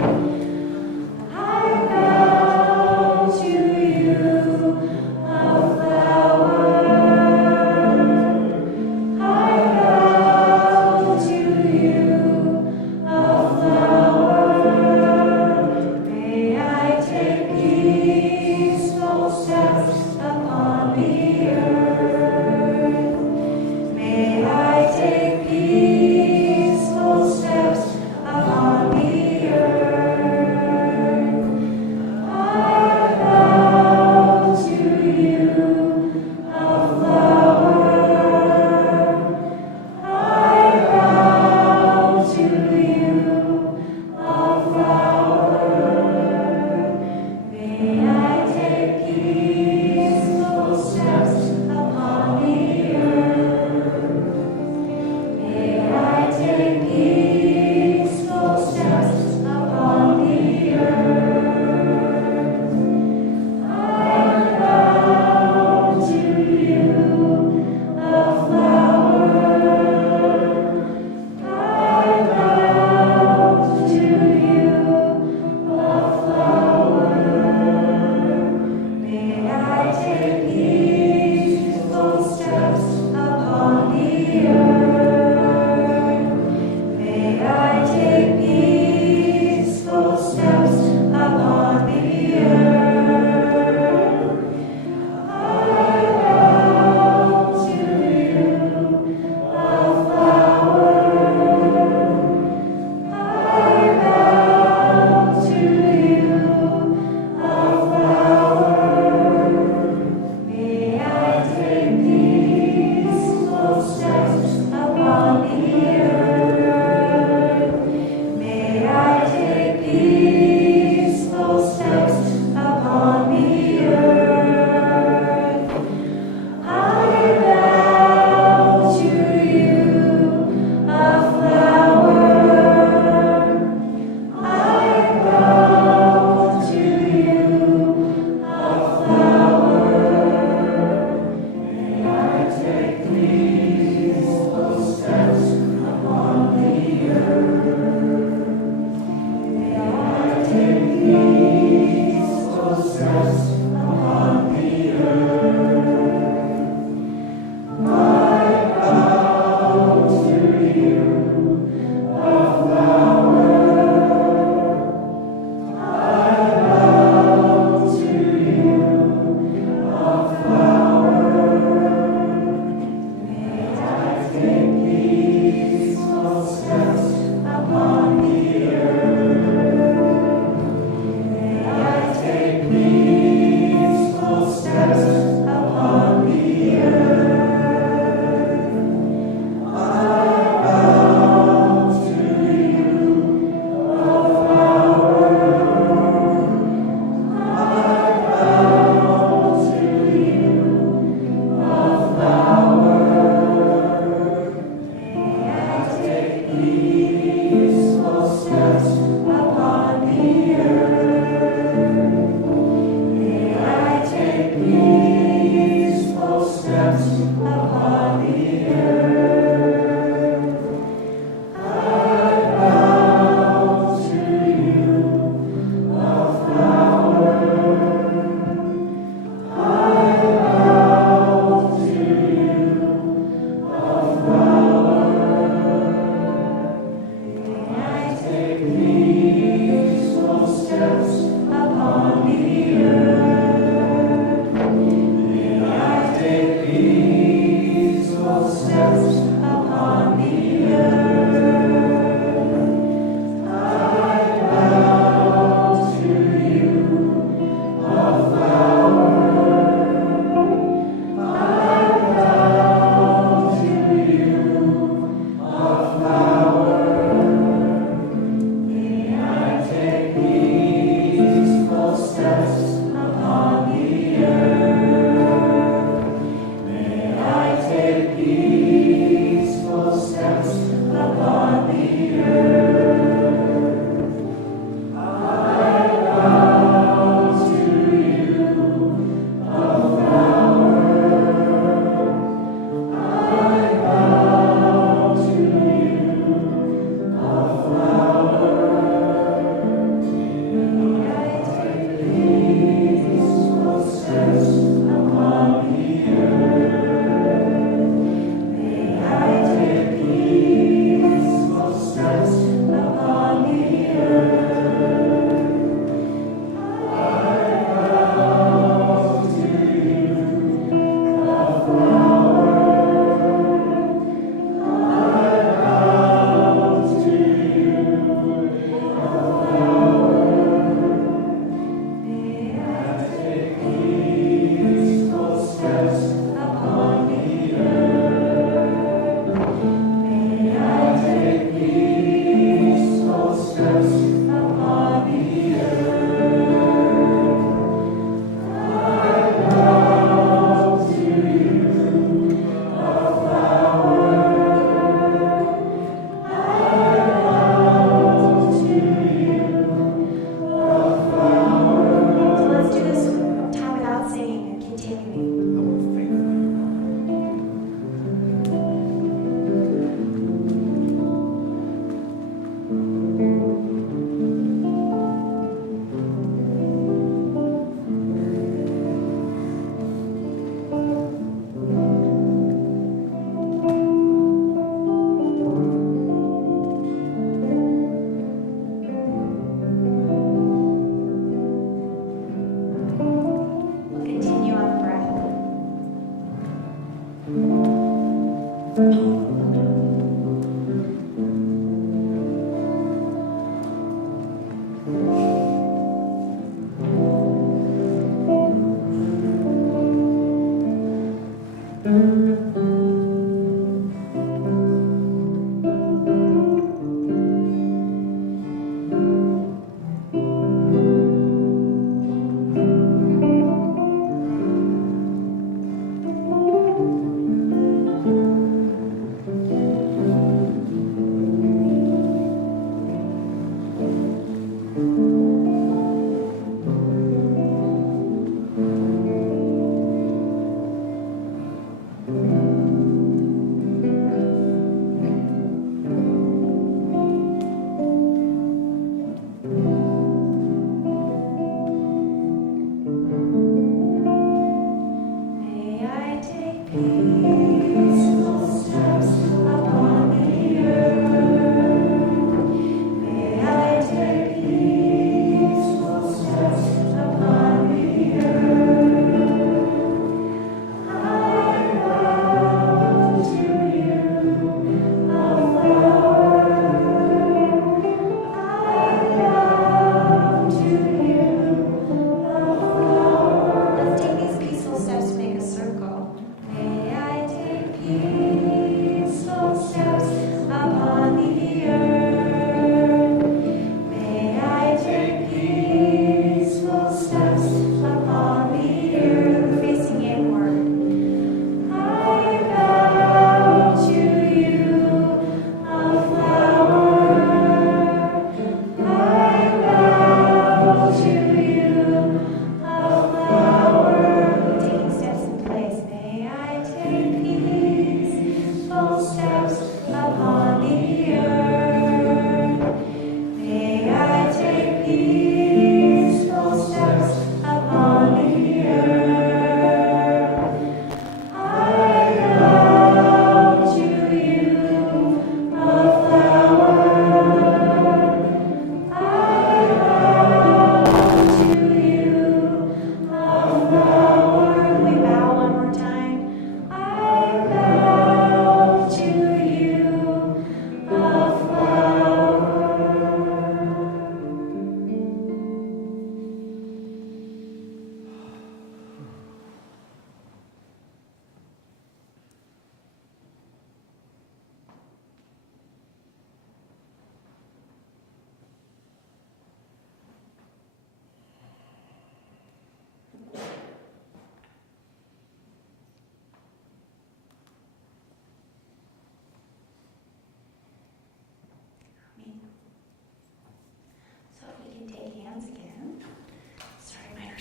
I bow to you, a flower. I bow to you, a flower.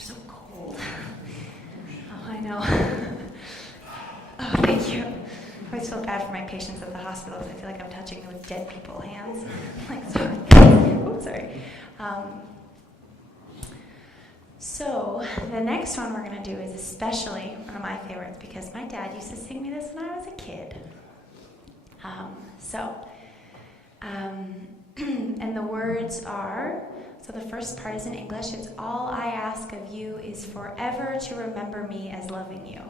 so cold. Oh, I know. Oh, thank you. I always feel bad for my patients at the hospital because I feel like I'm touching them with dead people hands. I'm like, sorry. Oops, sorry. So the next one we're going to do is especially one of my favorites because my dad used to sing me this when I was a kid. And the words are, so the first part is in English. It's all I ask of you is forever to remember me as loving you.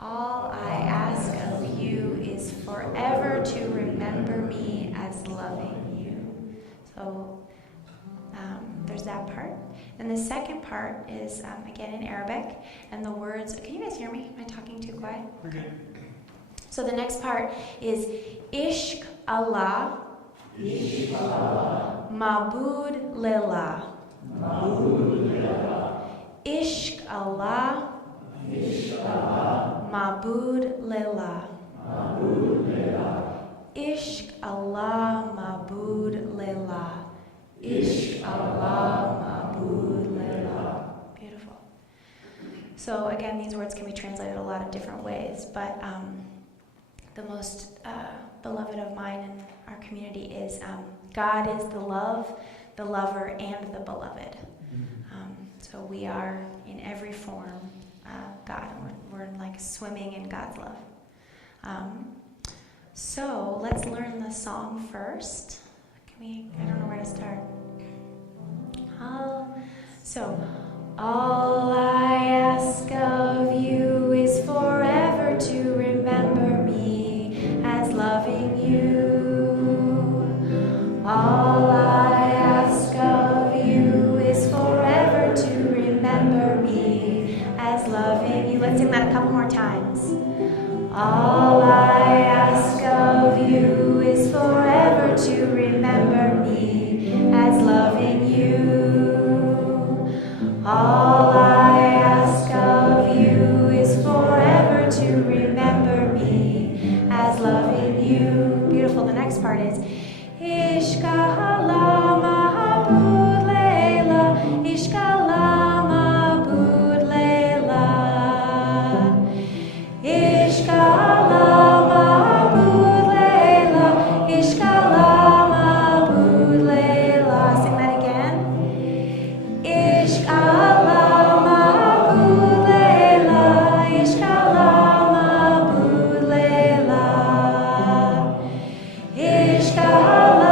All I ask of you is forever to remember me as loving you. So there's that part. And the second part is, again, in Arabic. And the words, can you guys hear me? Am I talking too quiet? Okay. So the next part is, Ishq Allah, Ma'bud Lillah. Ishq Allah, Ma'bud Lillah. Ishq Allah, Ma'bud Lillah. Ishq Allah, Ma'bud Lillah. Beautiful. So again, these words can be translated a lot of different ways, but the most beloved of mine in our community is God is the love, the lover, and the beloved. So we are in every form God. We're like swimming in God's love. So let's learn the song first. I don't know where to start. So, all I ask of you is forever to remember me as loving you. All I ask of you is forever to remember me as loving you. Let's sing that a couple more times. All I ask of you is forever to remember me as loving you. All I ask of you is forever to remember me as loving you. Beautiful. The next part is Ishq Allah Ma'bud Layla, Ishq Allah Ma'bud Layla, Ishq Allah Ma'bud Layla, Ishq Allah Ma'bud Layla. Sing that again. Ishq Allah Ma'bud Layla, Ishq Allah Ma'bud Layla, Ishq Allah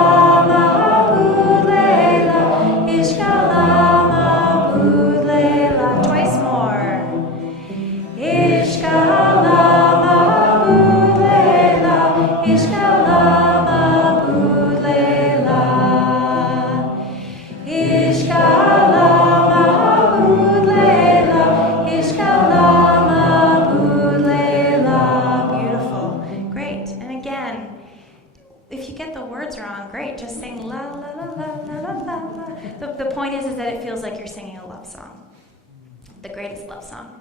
Ma'bud Layla, Ishq Allah Ma'bud Layla. Twice more. Ishq Allah Ma'bud Layla, Ishq Allah Ma'bud Layla, Ishq Allah Ma'bud Layla, Ishq Allah Ma'bud Layla. Beautiful. Great. And again, if you get the words wrong, great. Just sing la la la la la la la. The point is that it feels like you're singing a love song. The greatest love song.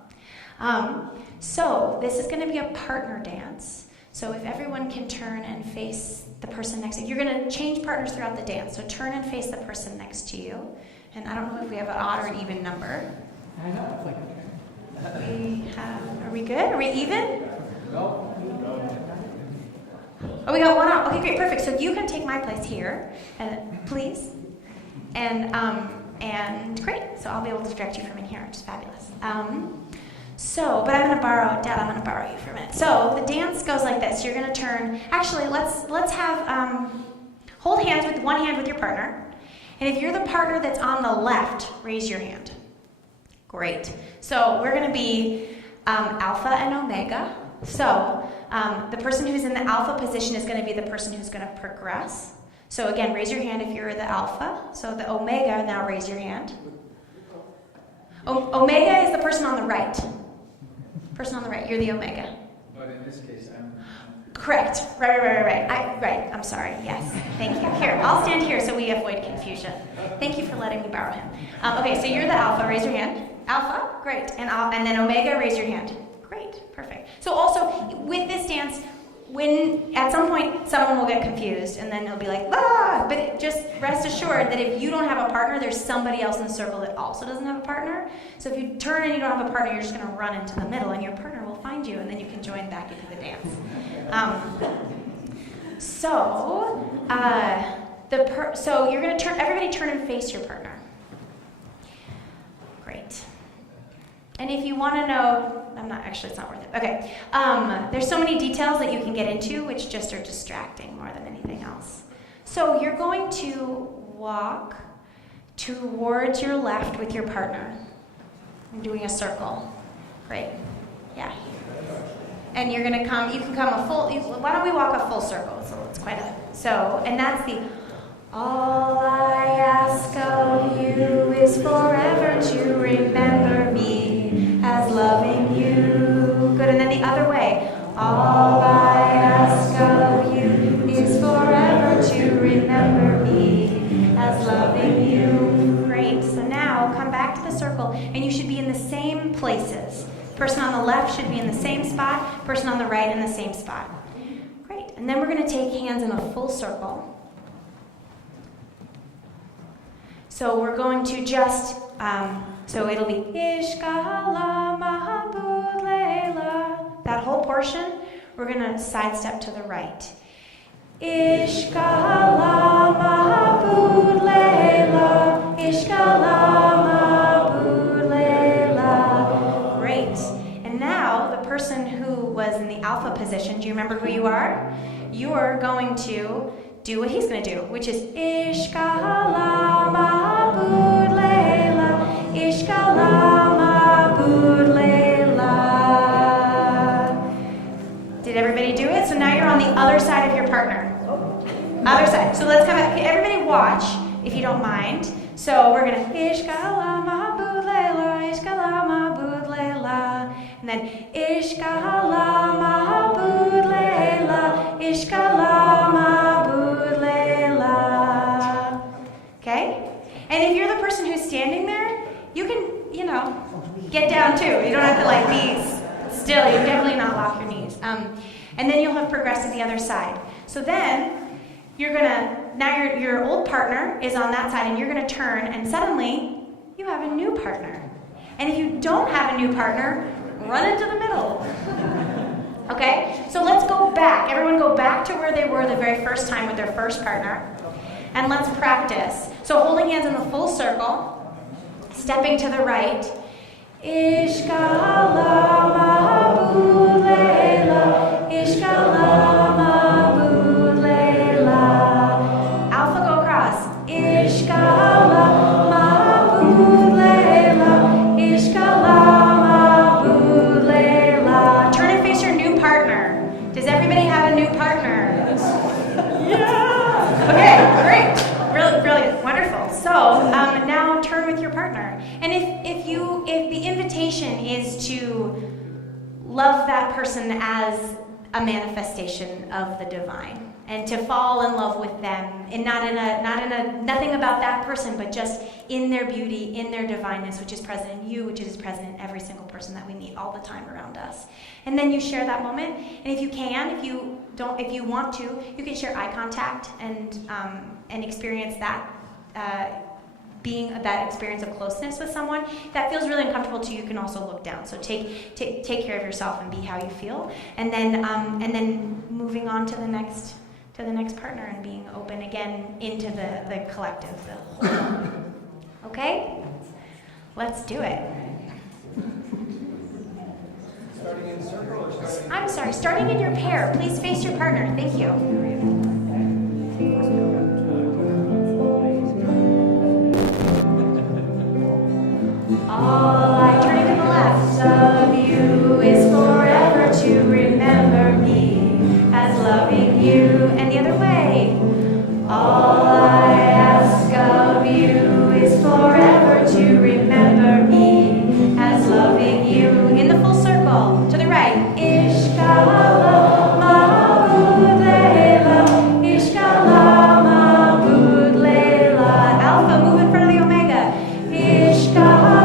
So this is going to be a partner dance. So if everyone can turn and face the person next to you. You're going to change partners throughout the dance. So turn and face the person next to you. And I don't know if we have an odd or an even number. I know, it's like Are we good? Are we even? Oh, we got one out. Okay, great, perfect. So you can take my place here, and please. And great. So I'll be able to direct you from in here, which is fabulous. But I'm gonna borrow you for a minute. So the dance goes like this. You're gonna turn. Actually, let's have hold hands with one hand with your partner. And if you're the partner that's on the left, raise your hand. Great. So we're gonna be alpha and omega. So the person who's in the alpha position is going to be the person who's going to progress. So again, raise your hand if you're the alpha. So the omega, now raise your hand. Omega is the person on the right. Person on the right, you're the omega. But in this case, I'm... Correct. Right. I'm sorry. Yes. Thank you. Here, I'll stand here so we avoid confusion. Thank you for letting me borrow him. Okay, so you're the alpha. Raise your hand. Alpha, great. And then omega, raise your hand. Great, perfect. So also, with this dance, when at some point someone will get confused and then they'll be like, ah, but just rest assured that if you don't have a partner, there's somebody else in the circle that also doesn't have a partner. So if you turn and you don't have a partner, you're just going to run into the middle and your partner will find you and then you can join back into the dance. So you're going to everybody turn and face your partner. Great. And if you want to know, it's not worth it. Okay. There's so many details that you can get into, which just are distracting more than anything else. So you're going to walk towards your left with your partner. I'm doing a circle. Great. Yeah. And you're going to come, you can come a full, why don't we walk a full circle? So it's quite a, and that's the, all I ask of you is forever to remember me as loving you. Good, and then the other way. All I ask of you is forever to remember me as loving you. Great, so now come back to the circle, and you should be in the same places. Person on the left should be in the same spot, person on the right in the same spot. Great, and then we're going to take hands in a full circle. So we're going to just, so it'll be Ishkala Mahabud Leila. That whole portion, we're going to sidestep to the right. Ishkala Mahabud Leila. Ishkala Mahabud Leila. Great. And now the person who was in the alpha position, do you remember who you are? You're going to do what he's going to do, which is Ishkala Mabud Leila, Ishkala Mabud Leila. Did everybody do it? So now you're on the other side of your partner. Other side. So let's come back. Okay, everybody watch, if you don't mind. So we're going to Ishkala Mabud Leila, Ishkala Mabud Leila. And then Ishkala Mabud Leila, Ishkala Mabud Leila. Okay? And if you're the person who's standing there, you can, get down too. You don't have to be still. You definitely not lock your knees. And then you'll have progressed to the other side. So then you're gonna, now your old partner is on that side and you're gonna turn and suddenly you have a new partner. And if you don't have a new partner, run into the middle. Okay? So let's go back. Everyone go back to where they were the very first time with their first partner. And let's practice. So holding hands in the full circle, stepping to the right. Ishkala Mabud Leila, Ishkala Mabud Leila. Alpha go across. Ishkala Mabud Leila, Ishkala Mabud Leila. Turn and face your new partner. Does everybody have a new partner? Yeah! Okay, great. Really, brilliant. Wonderful. So now turn with your partner. And if the invitation is to love that person as a manifestation of the divine, and to fall in love with them, and nothing about that person, but just in their beauty, in their divineness, which is present in you, which is present in every single person that we meet all the time around us. And then you share that moment, and if you want to, you can share eye contact and experience that. Being that experience of closeness with someone that feels really uncomfortable to you, can also look down. So take care of yourself and be how you feel, and then moving on to the next partner and being open again into the collective, the whole. Okay, let's do it. Starting in a circle or starting? I'm sorry, starting in your pair. Please face your partner. Thank you. All I turning to the left of you is forever to remember me as loving you. And the other way. All I ask of you is forever to remember me as loving you. In the full circle, to the right. Ishkala Mabud Leila, Ishkala Mabud Leila. Alpha, move in front of the omega. Ishkala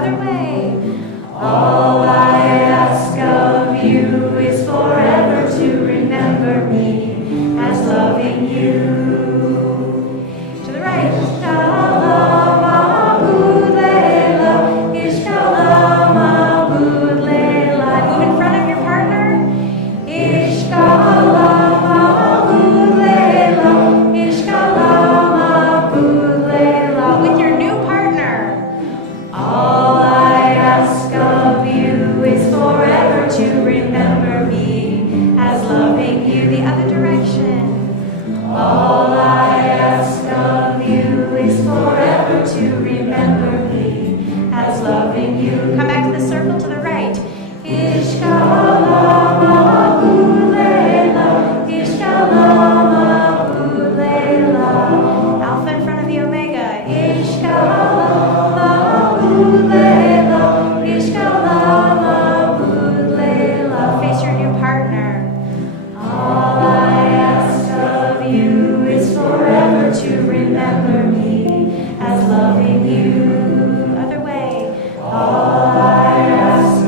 Other way. All I ask of you is forever to remember me as loving you. To the right. Shalom Abud Leila, Ishkalam Abud Leila. Move in front of your partner. Ishkalam Abud Leila, Ishkalam Abud Leila. With your new partner. All I ask of you is forever to remember me as loving you. The other direction. All I ask of you is forever to remember me as loving you. Come back to the circle to the right. Ishkalam Abud Leila, Ishkalam Abud Leila. Alpha in front of the Omega. Ishkalam Abud Leila, Ishkalam Abud Leila. Face your new partner. All I ask of you is forever to remember me as loving you. Other way. All I ask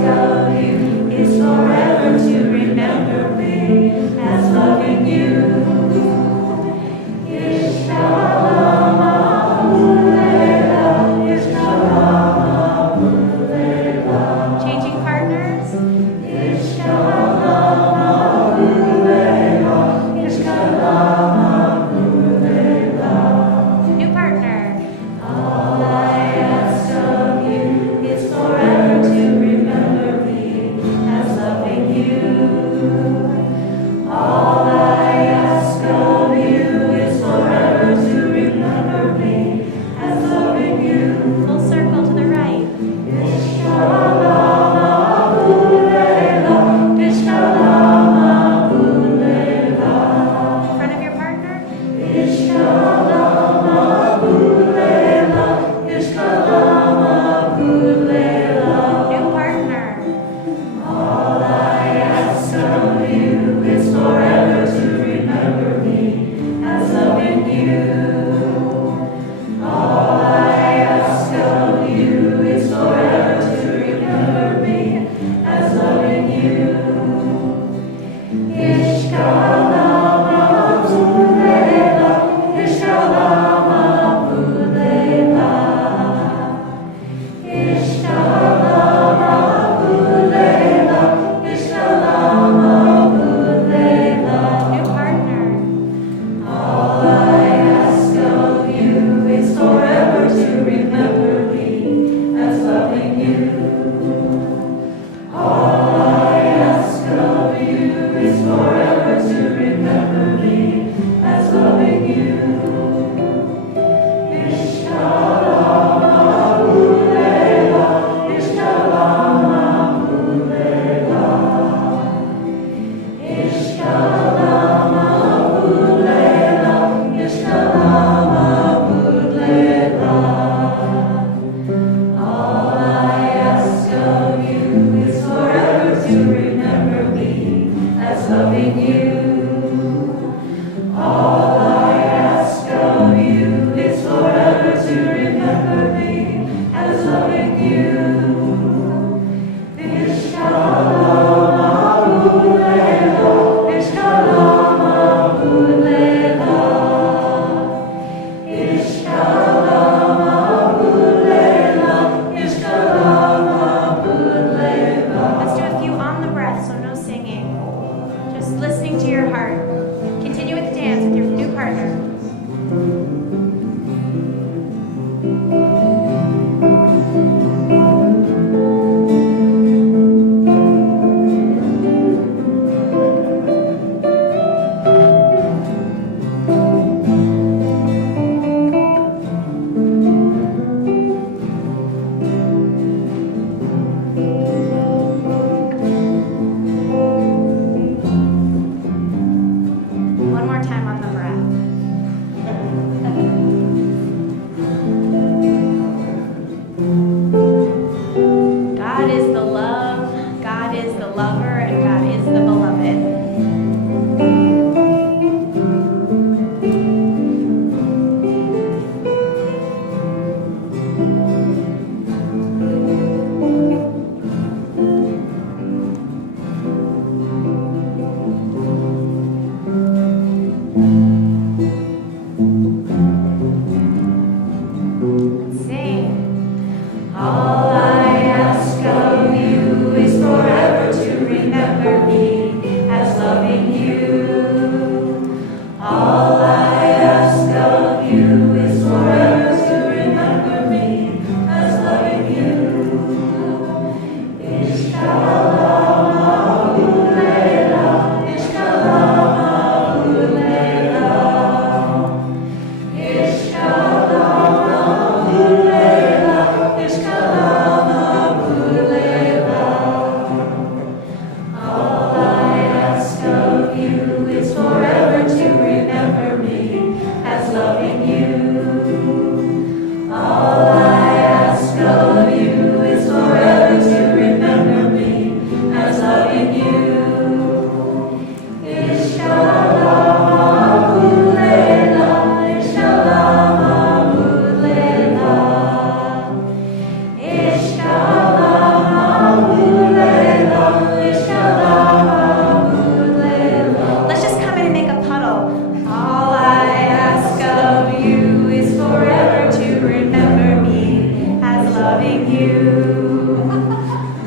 loving you.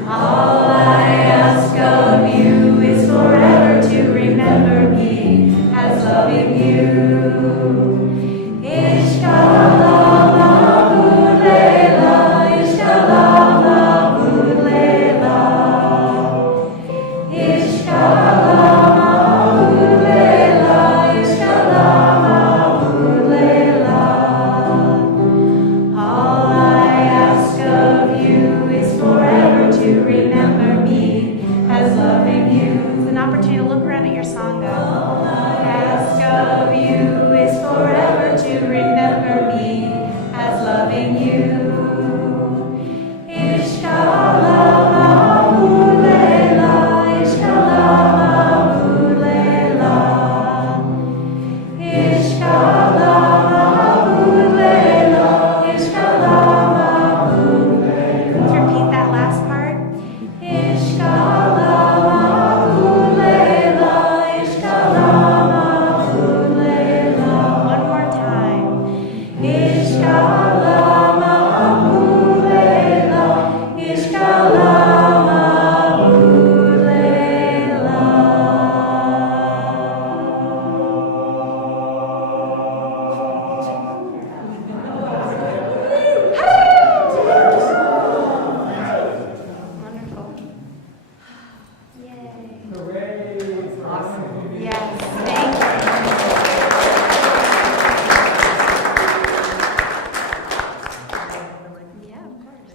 All I ask of you is forever to remember me as loving you. Ishkalama Lela, Ishkalama Lela, Ishkalama Lela, Ishkalama Lela. All I ask of you is forever to remember me as loving you. It's an opportunity to look around at your sangha. All I ask of you is forever to remember me as loving you. Ishkalama Lela, Ishkalama Lela, Ishkalama Lela, Ishkalama Lela. Let's repeat that last part. Ishkalama Lela, Ishkalama Lela. One more time. Ishkalama Lela, Ishkalama Wonderful. Yay. Awesome. Yes, thank you. Yeah, of course.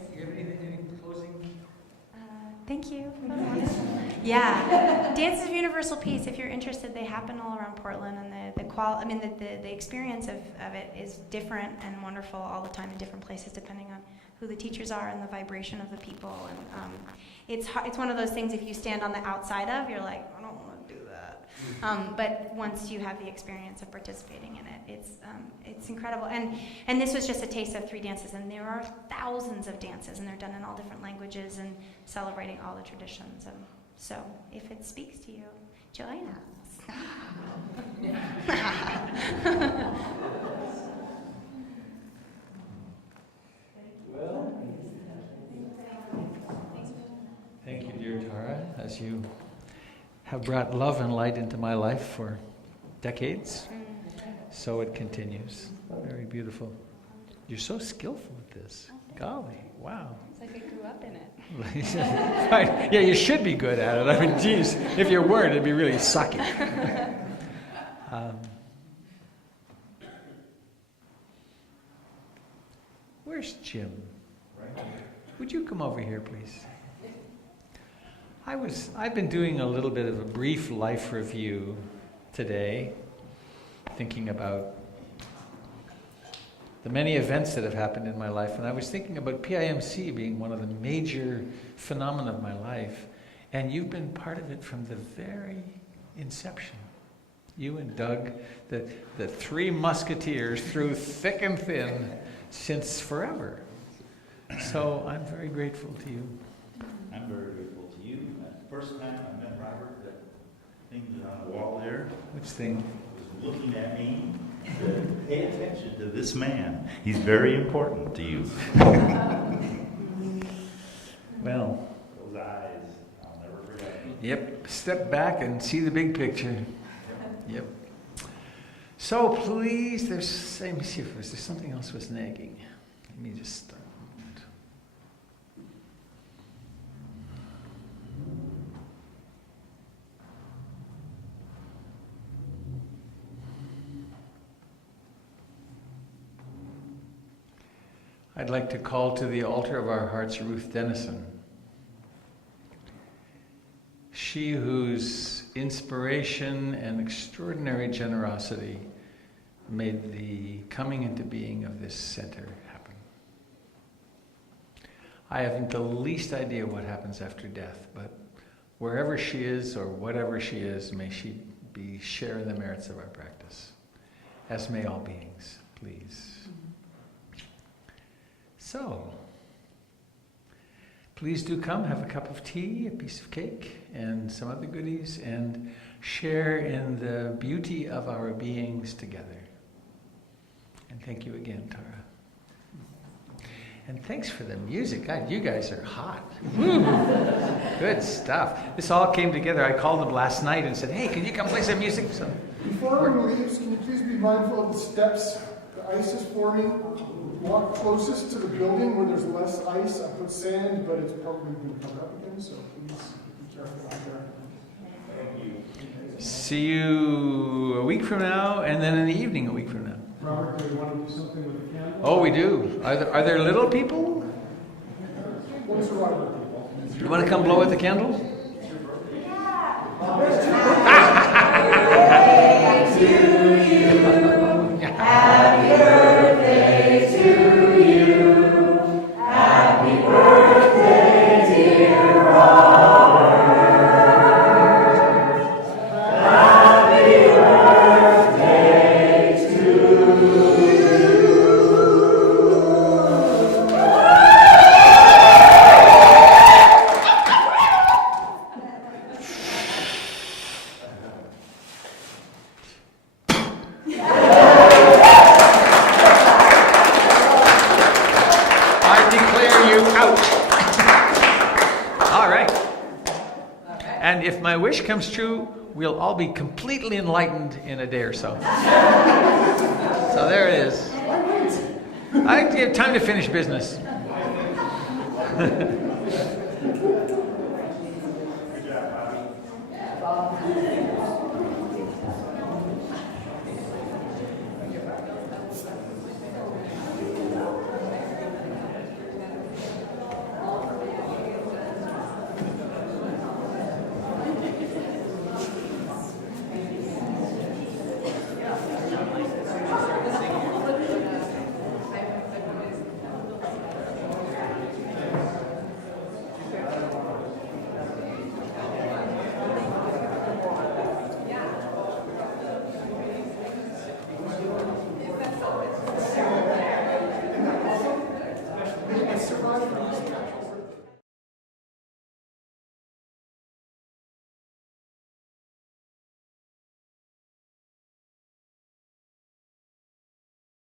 Thank you. Yeah, Dances of Universal Peace. If you're interested, they happen all around Portland, and the experience of it is different and wonderful all the time in different places, depending on who the teachers are and the vibration of the people. And it's one of those things. If you stand on the outside of, you're like, I don't want to do that. But once you have the experience of participating in it, it's incredible. And this was just a taste of 3 dances, and there are thousands of dances, and they're done in all different languages and celebrating all the traditions. And so, if it speaks to you, join us. Thank you, dear Tara, as you have brought love and light into my life for decades. So it continues. Very beautiful. You're so skillful at this. Golly, wow. It's like I grew up in it. Right. Yeah, you should be good at it. I mean, geez, if you weren't, it'd be really sucky. Where's Jim? Would you come over here, please? I've been doing a little bit of a brief life review today, thinking about the many events that have happened in my life, and I was thinking about PIMC being one of the major phenomena of my life, and you've been part of it from the very inception. You and Doug, the 3 musketeers through thick and thin since forever. So I'm very grateful to you. I'm very grateful to you. The first time I met Robert, that thing on the wall there Which thing? was looking at me. Pay attention to this man. He's very important to you. Well, Those eyes, I'll never forget. yep, step back and see the big picture. Yep. So please, let me see if there's something else was nagging. Let me just start. I'd like to call to the altar of our hearts Ruth Dennison. She whose inspiration and extraordinary generosity made the coming into being of this center happen. I haven't the least idea what happens after death, but wherever she is or whatever she is, may she be sharing the merits of our practice, as may all beings, please. So, please do come, have a cup of tea, a piece of cake, and some other goodies, and share in the beauty of our beings together. And thank you again, Tara. And thanks for the music. God, you guys are hot. Woo. Good stuff. This all came together. I called them last night and said, hey, can you come play some music? So, before everyone leaves, can you please be mindful of the steps? The ice is forming. Walk closest to the building where there's less ice. I put sand, but it's probably going to come up again, so please be careful out there. see you a week from now, and then in the evening a week from now. Robert, do you want to do something with the candle? Oh, we do. Are there little people? What's the Robert people? You want to come blow out the candles? And if my wish comes true, we'll all be completely enlightened in a day or so. So there it is. I have time to finish business. Good job, Bobby.